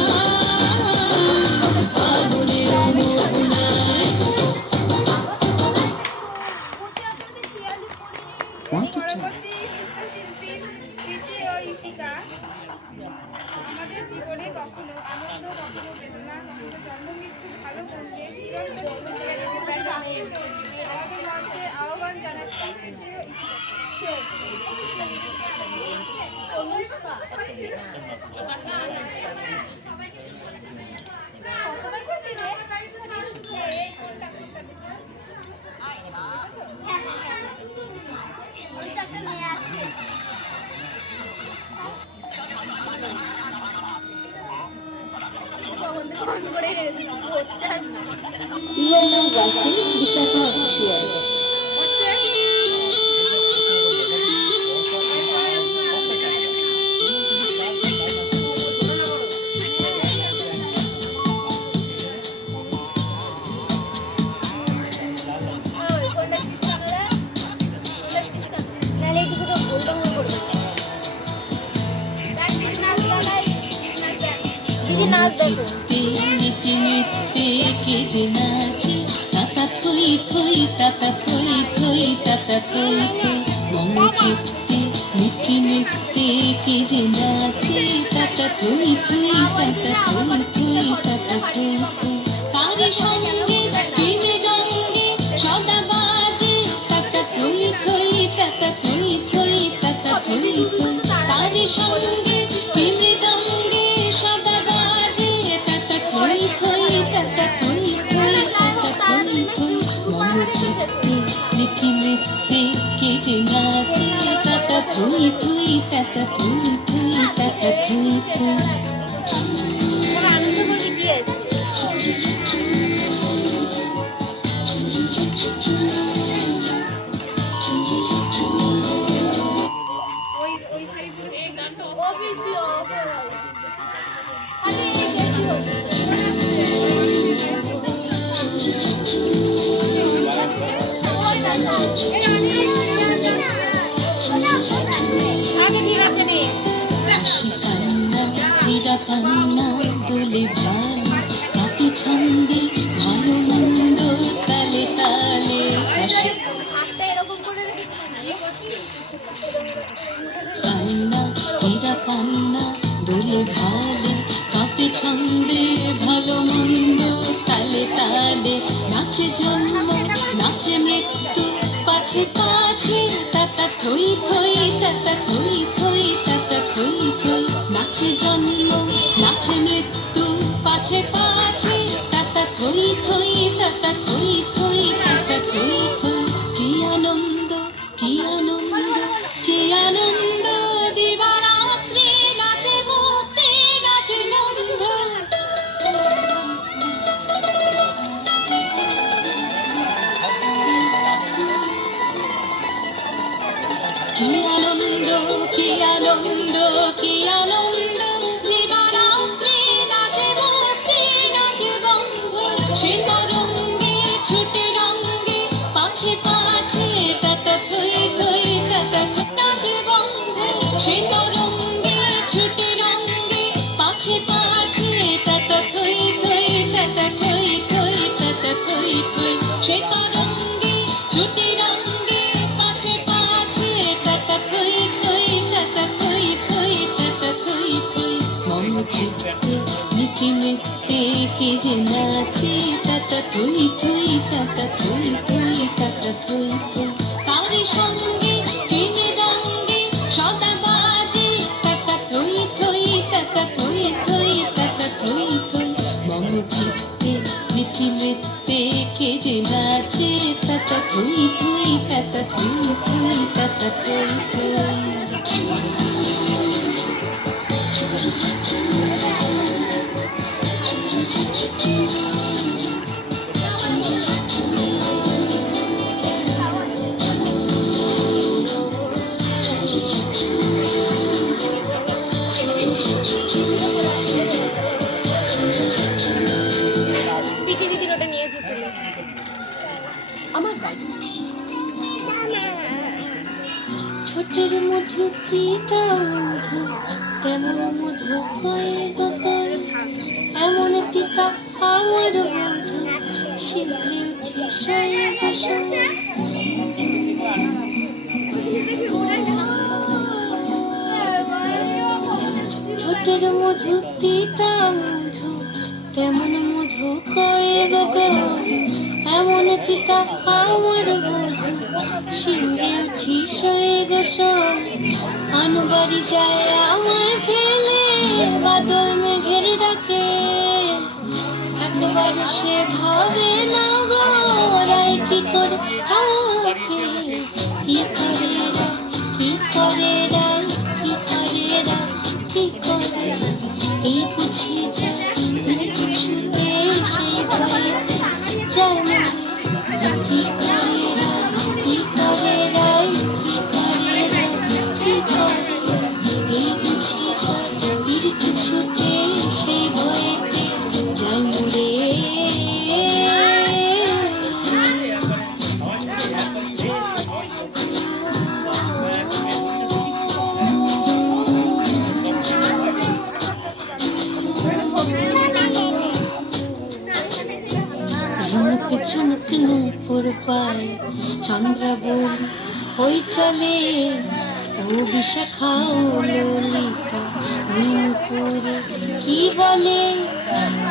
ফাগুনের মোহনায় পরবর্তী নৃত্যশিল্পী প্রীতি ও ঈশিকা আমাদের জীবনে কখনো আনন্দ কখনো বেদনা কখনো জন্ম মৃত্যু ভালো করলে চিরন্তন সুন্দর রেখে বেড়াবে। আমাদের মঞ্চে আহ্বান জানাচ্ছি প্রীতি ও You are now watching Vishaka Official. চিত্তে নিতে নিতে কে যে নাচে তাতা থই থই তাতা থই থই চিত্তে মিঠি মিঠি কে যে নাচে তাতা থই থই তাতা থই থই তাতা থই থই তার সঙ্গে প্রেমে গঙ্গে সদা বাজে তাতা থই থই তাতা থই থই তাতা থই থই তার সঙ্গে প্রেমে গঙ্গে সদা বাজে তাতা থই থই তাতা থই থই তাতা থই থই মন চিত্তে মিঠি মিঠি কে যে নাচে তাতা থই থই তাতা থই থই তাতা থই থই আনন্দ করে গিয়েছে ওই শাড়িগুলো এই গানটা ওবিসি আরে গেছি আগে ঠিক আছে নে হাসি কান্না হীরা পান্না দোলে ভাই কাপি ছন্দে ভালো মন্দ তালে তালে হাসি হাতটা এরকম করে কান্না হীরা পান্না দোলে ভালে কাপি ছন্দে ভালো মন্দ তালে তালে নাচে জন্ম নাচে মৃত্যু পাছে পাছে তাতা থই থই তাতা থই থই তাতা থই থই নাচে জন্ম নাচে মৃত্যু পাছে পাছে তাতা থই থই তাতা থই থই তাতা থই থই কি আনন্দ কি আনন্দ কি আনন্দ দিবারাত্রি নাচে মুক্তি নাচে বন্ধু কি আনন্দ কি আনন্দ কি আনন্দ দিবারাত্রি নাচে মুক্তি নাচে বন্ধু সে তরঙ্গে ছুটে রঙ্গে পাছে পাছে তাতা থই থই তাতা নাচে বন্ধু সে তরঙ্গে ছুটে রঙ্গে পাছে পাছে তাতা থই থই তাতা থই থই তাতা থই থই সে তরঙ্গে ছুটে রঙ্গে পাছে পাছে তাতা থই থই তাতা থই থই তাতা থই থই মন চিত্তে মিঠি মিঠে কে যে নাচে তাতা থই থই তাতা থই থই তাতা থই থই তার সঙ্গে প্রেমে রঙ্গে সদা বাজে তাতা থই থই তাতা থই থই তাতা থই থই মন চিত্তে মিঠি মিঠে কে যে নাচে তাতা থই থই তাতা থই থই তাতা থই থই পিকিনিকির ওটা নিয়েছি তুলে আমার কাজ ছোটের মধু পিতা মধু তেমন মধু কয়ে গকয় এমন পিতা আমার মধু শিবলি উঠে শয়ে বসয় ছোটের মধু পিতা মধু তেমন মধু কয়ে গকয় এমন পিতা আমার মধু শিবলি উঠি শয়ে বসয় আনুবাড়ি যায় আমায় ফেলে বাদল মেঘের ডাকে একবার সে ভাবে না গো রায় কি করে থাকে কি করে রায় কি করে রায় কি করে রায় কি করে এই বুঝি যায় এই কিছুতে সেই ভয়েতে যায় মনে কি করে রায় কি করে রায় কি করে রায় কি করে এই বুঝি যায় এই কিছুতে সেই ভয়েতে যায় মরে ঝুনুক ঝুনুক নূপুর পায় চন্দ্রাবলী ওই চলে ও বিশাখা ও ললিতা মিনপুরে কি বলে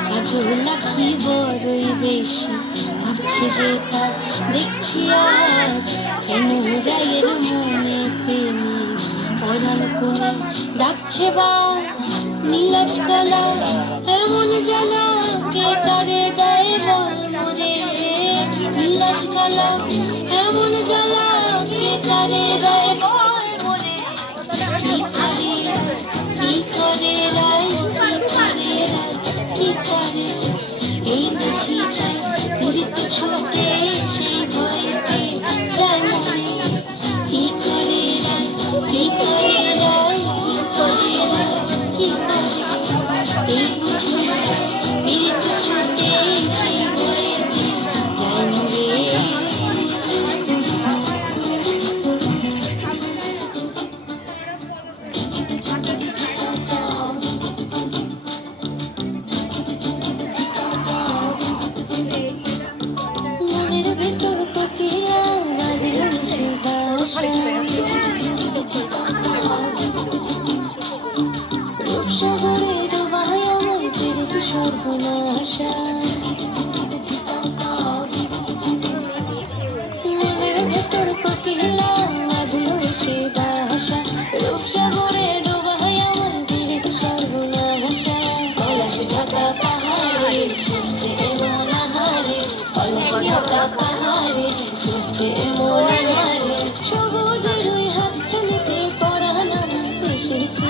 কাজল লাখি বড়ই বেশি ভাবছে যে তার দেখছি আজ কেন রায়ের মনেতে পরাণ কোণে ডাকছে বাজ নীলাজ কালা এমন জ্বালা কে তারে দেয় বল মরে নীলাজ কালা এমন জ্বালা কে তারে দেয় বল মরে কি করে রায় কি করে এই বুঝি যায় ফিরতে ছুটে সেই ভয়েতে যায় মরে কি করে রায় কি করে রায় কি করে এই বুঝি যায় ফিরতে ছুটে সেই ভয়েতে যায় মরে মনের ভেতর কোকিলা বাঁধল সে বাসা রূপসাগরে ডোবায় আমার ফিরতে সর্বনাশা মনের ভেতর কোকিলা বাঁধল সে বাসা রূপসাগরে ডোবায় আমার ফিরতে সর্বনাশা পলাশ ঢাকা পাহাড়ে ছুটছে এমন আহারে পলাশ ঢাকা পাহাড়ে ছুটছে এমন আহারে সবুজের ওই হাত ছানিতে পরাণ আমার এসেছে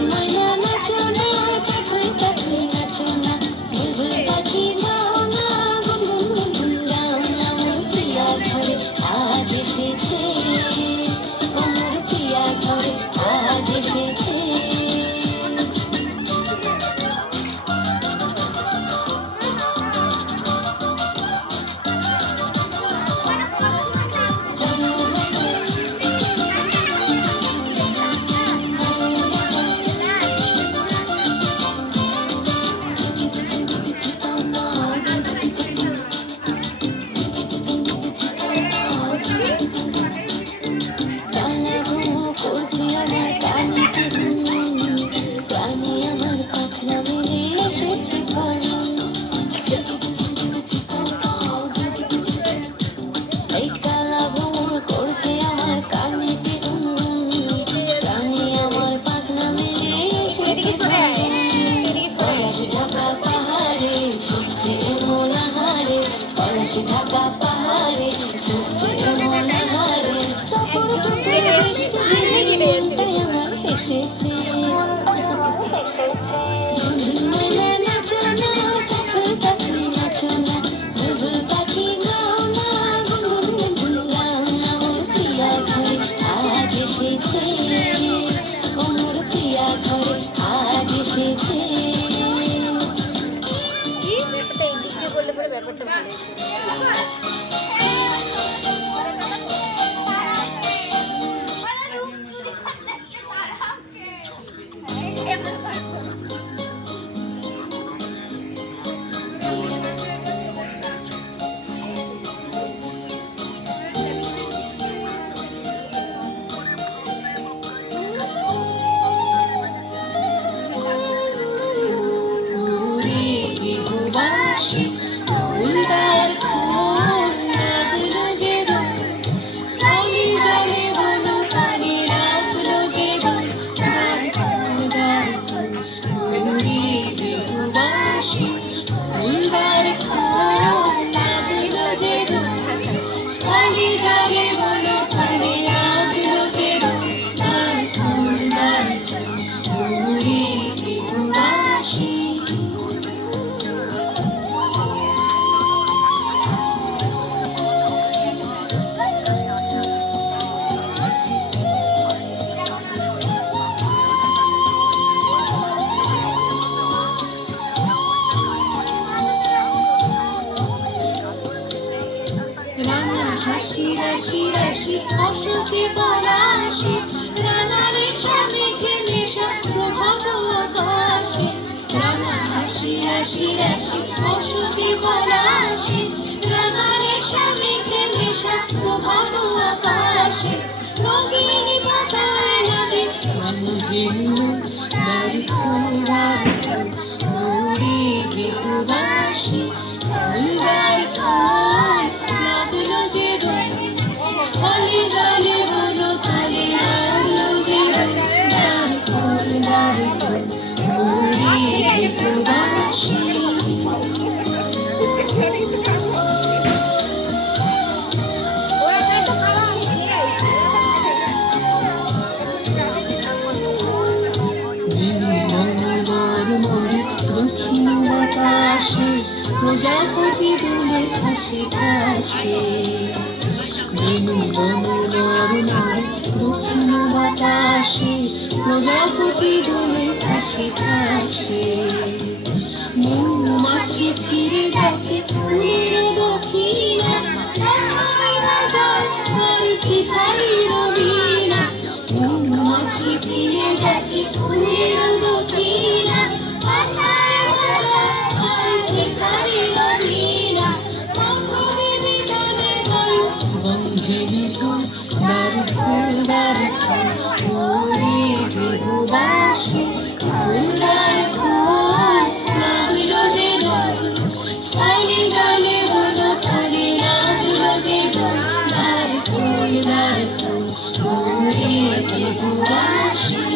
ময়না নাচো না কাকুই কাকুই নাচো না বুলবুল পাখি গাও না গুনগুন গুনগুন গাও না আমার প্রিয়া ঘরে আজ এসেছে আমার প্রিয়া ঘরে আজ এসেছে ঢাকা পাহাড়ে ছুটছে এমন আহারে তপর তপর বৃষ্টি আমার এসেছে ময়না নাচো না কাকুই কাকুই নাচো না বুলবুল পাখি গাও না গুনগুন গুনগুন গাও না আমার প্রিয়া ঘরে আজ এসেছে আমার প্রিয়া ঘরে আজ এসেছে ব্যাপারটা ভালো রাশি রাশি রাশি অসুখী পলাশি রানারে স্বামীকে নেশা প্রভাত আকাশে রানা হাসি রাশি রাশি অসুখী পলাশি রানারে বর্ষা মেঘে মেশা প্রভাত আকাশে রঙিন পাতায় লাগে রঙহীন উড়ে গীতবাসী ফুলবার ফুল লাগলো যে রঙ স্থলে জলে বলো তলে লাগলো যে রঙ দ্বার ফুল উড়ে গীতবাসী দক্ষিণ বাতাসে প্রজাপতি দুলে খাসে খাসে বেনু বনর নরে দক্ষিণ বাতাসে প্রজাপতি দুলে খাসে খাসে মৌমাছি ফিরে যাচ্ছে ফুলের দক্ষিণা একাই বাজায় আর ভিখারি রবিনা মৌমাছি ফিরে যাচ্ছে ফুলের দক্ষিণা একাই বাজায় আর ভিখারি রবিনা মাধবী বিতানে বায়ু বন্ধে মিঠুন দ্বার ওরে গৃহবাসী ফুলদার ফুল লাগলো যে দোল স্থলে জলে বলো তলে লাগলো যে দোল দ্বার ফুল ওরে গৃহবাসী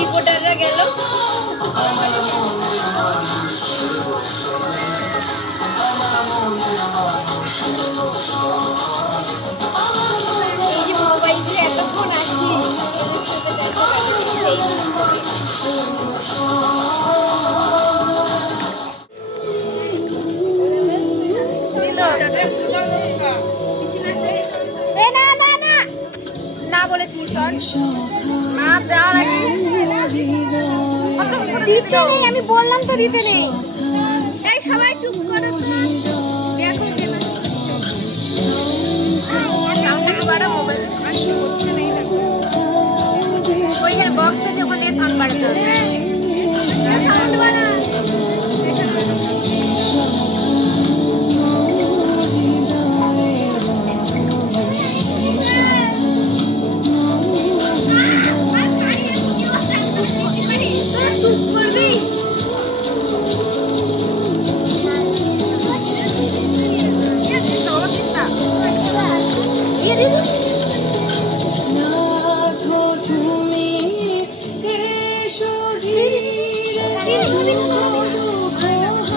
রিপোর্টাররা গেল। এই যে মোবাইলে এতক্ষণ আছি না বলেছি দিতে নেই, আমি বললাম তো দিতে নেই। এই সবাই চুপ করো তো, দেখো কেন সাউন্ডটা বাড়া, মোবাইল আসি হচ্ছে না। এই দেখো ওইখানে বক্স থেকে ওখান থেকে সাউন্ড বাড়াতে হবে, সাউন্ড বাড়া। চুপ করবি?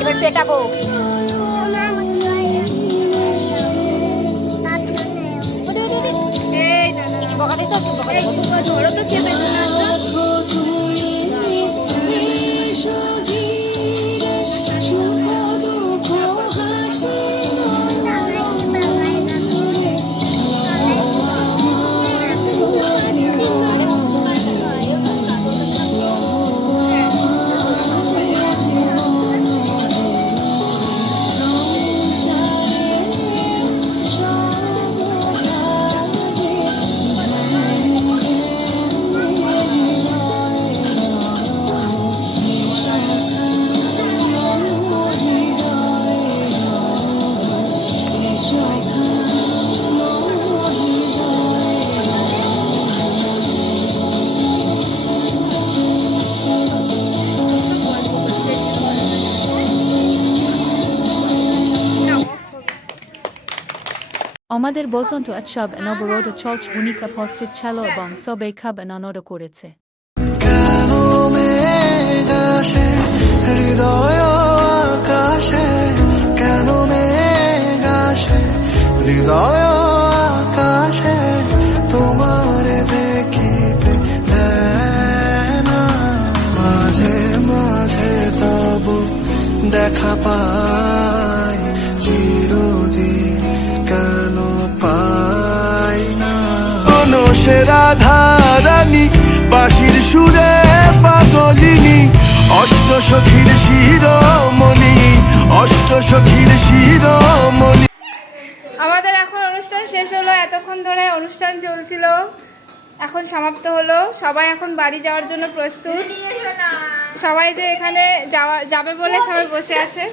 এবার পেটাবো। ধরো তো কে পেছনে আছে। আমাদের বসন্ত উৎসব নবরোধ চলছে ভূমিকা পোস্টেড ছিল এবং সবাই খুব আনন্দ করেছে। কেন মেঘ আসে হৃদয় আকাশে, কেন মেঘ আসে হৃদয় আকাশে, তোমার দেখিতে দেয় না। মাঝে মাঝে তব দেখা পাই, চিরদিন কেন পাই না। সেরা ধারানি বাঁশির সুরে পাগলিনী, অষ্ট সখীর শিরোমণি, অষ্ট সখীর শিরোমণি। আমাদের এখন অনুষ্ঠান শেষ হলো, এতক্ষণ ধরে অনুষ্ঠান চলছিল, এখন সমাপ্ত হলো। সবাই এখন বাড়ি যাওয়ার জন্য প্রস্তুত। সবাই যে এখানে যাবে বলে সবাই বসে আছে।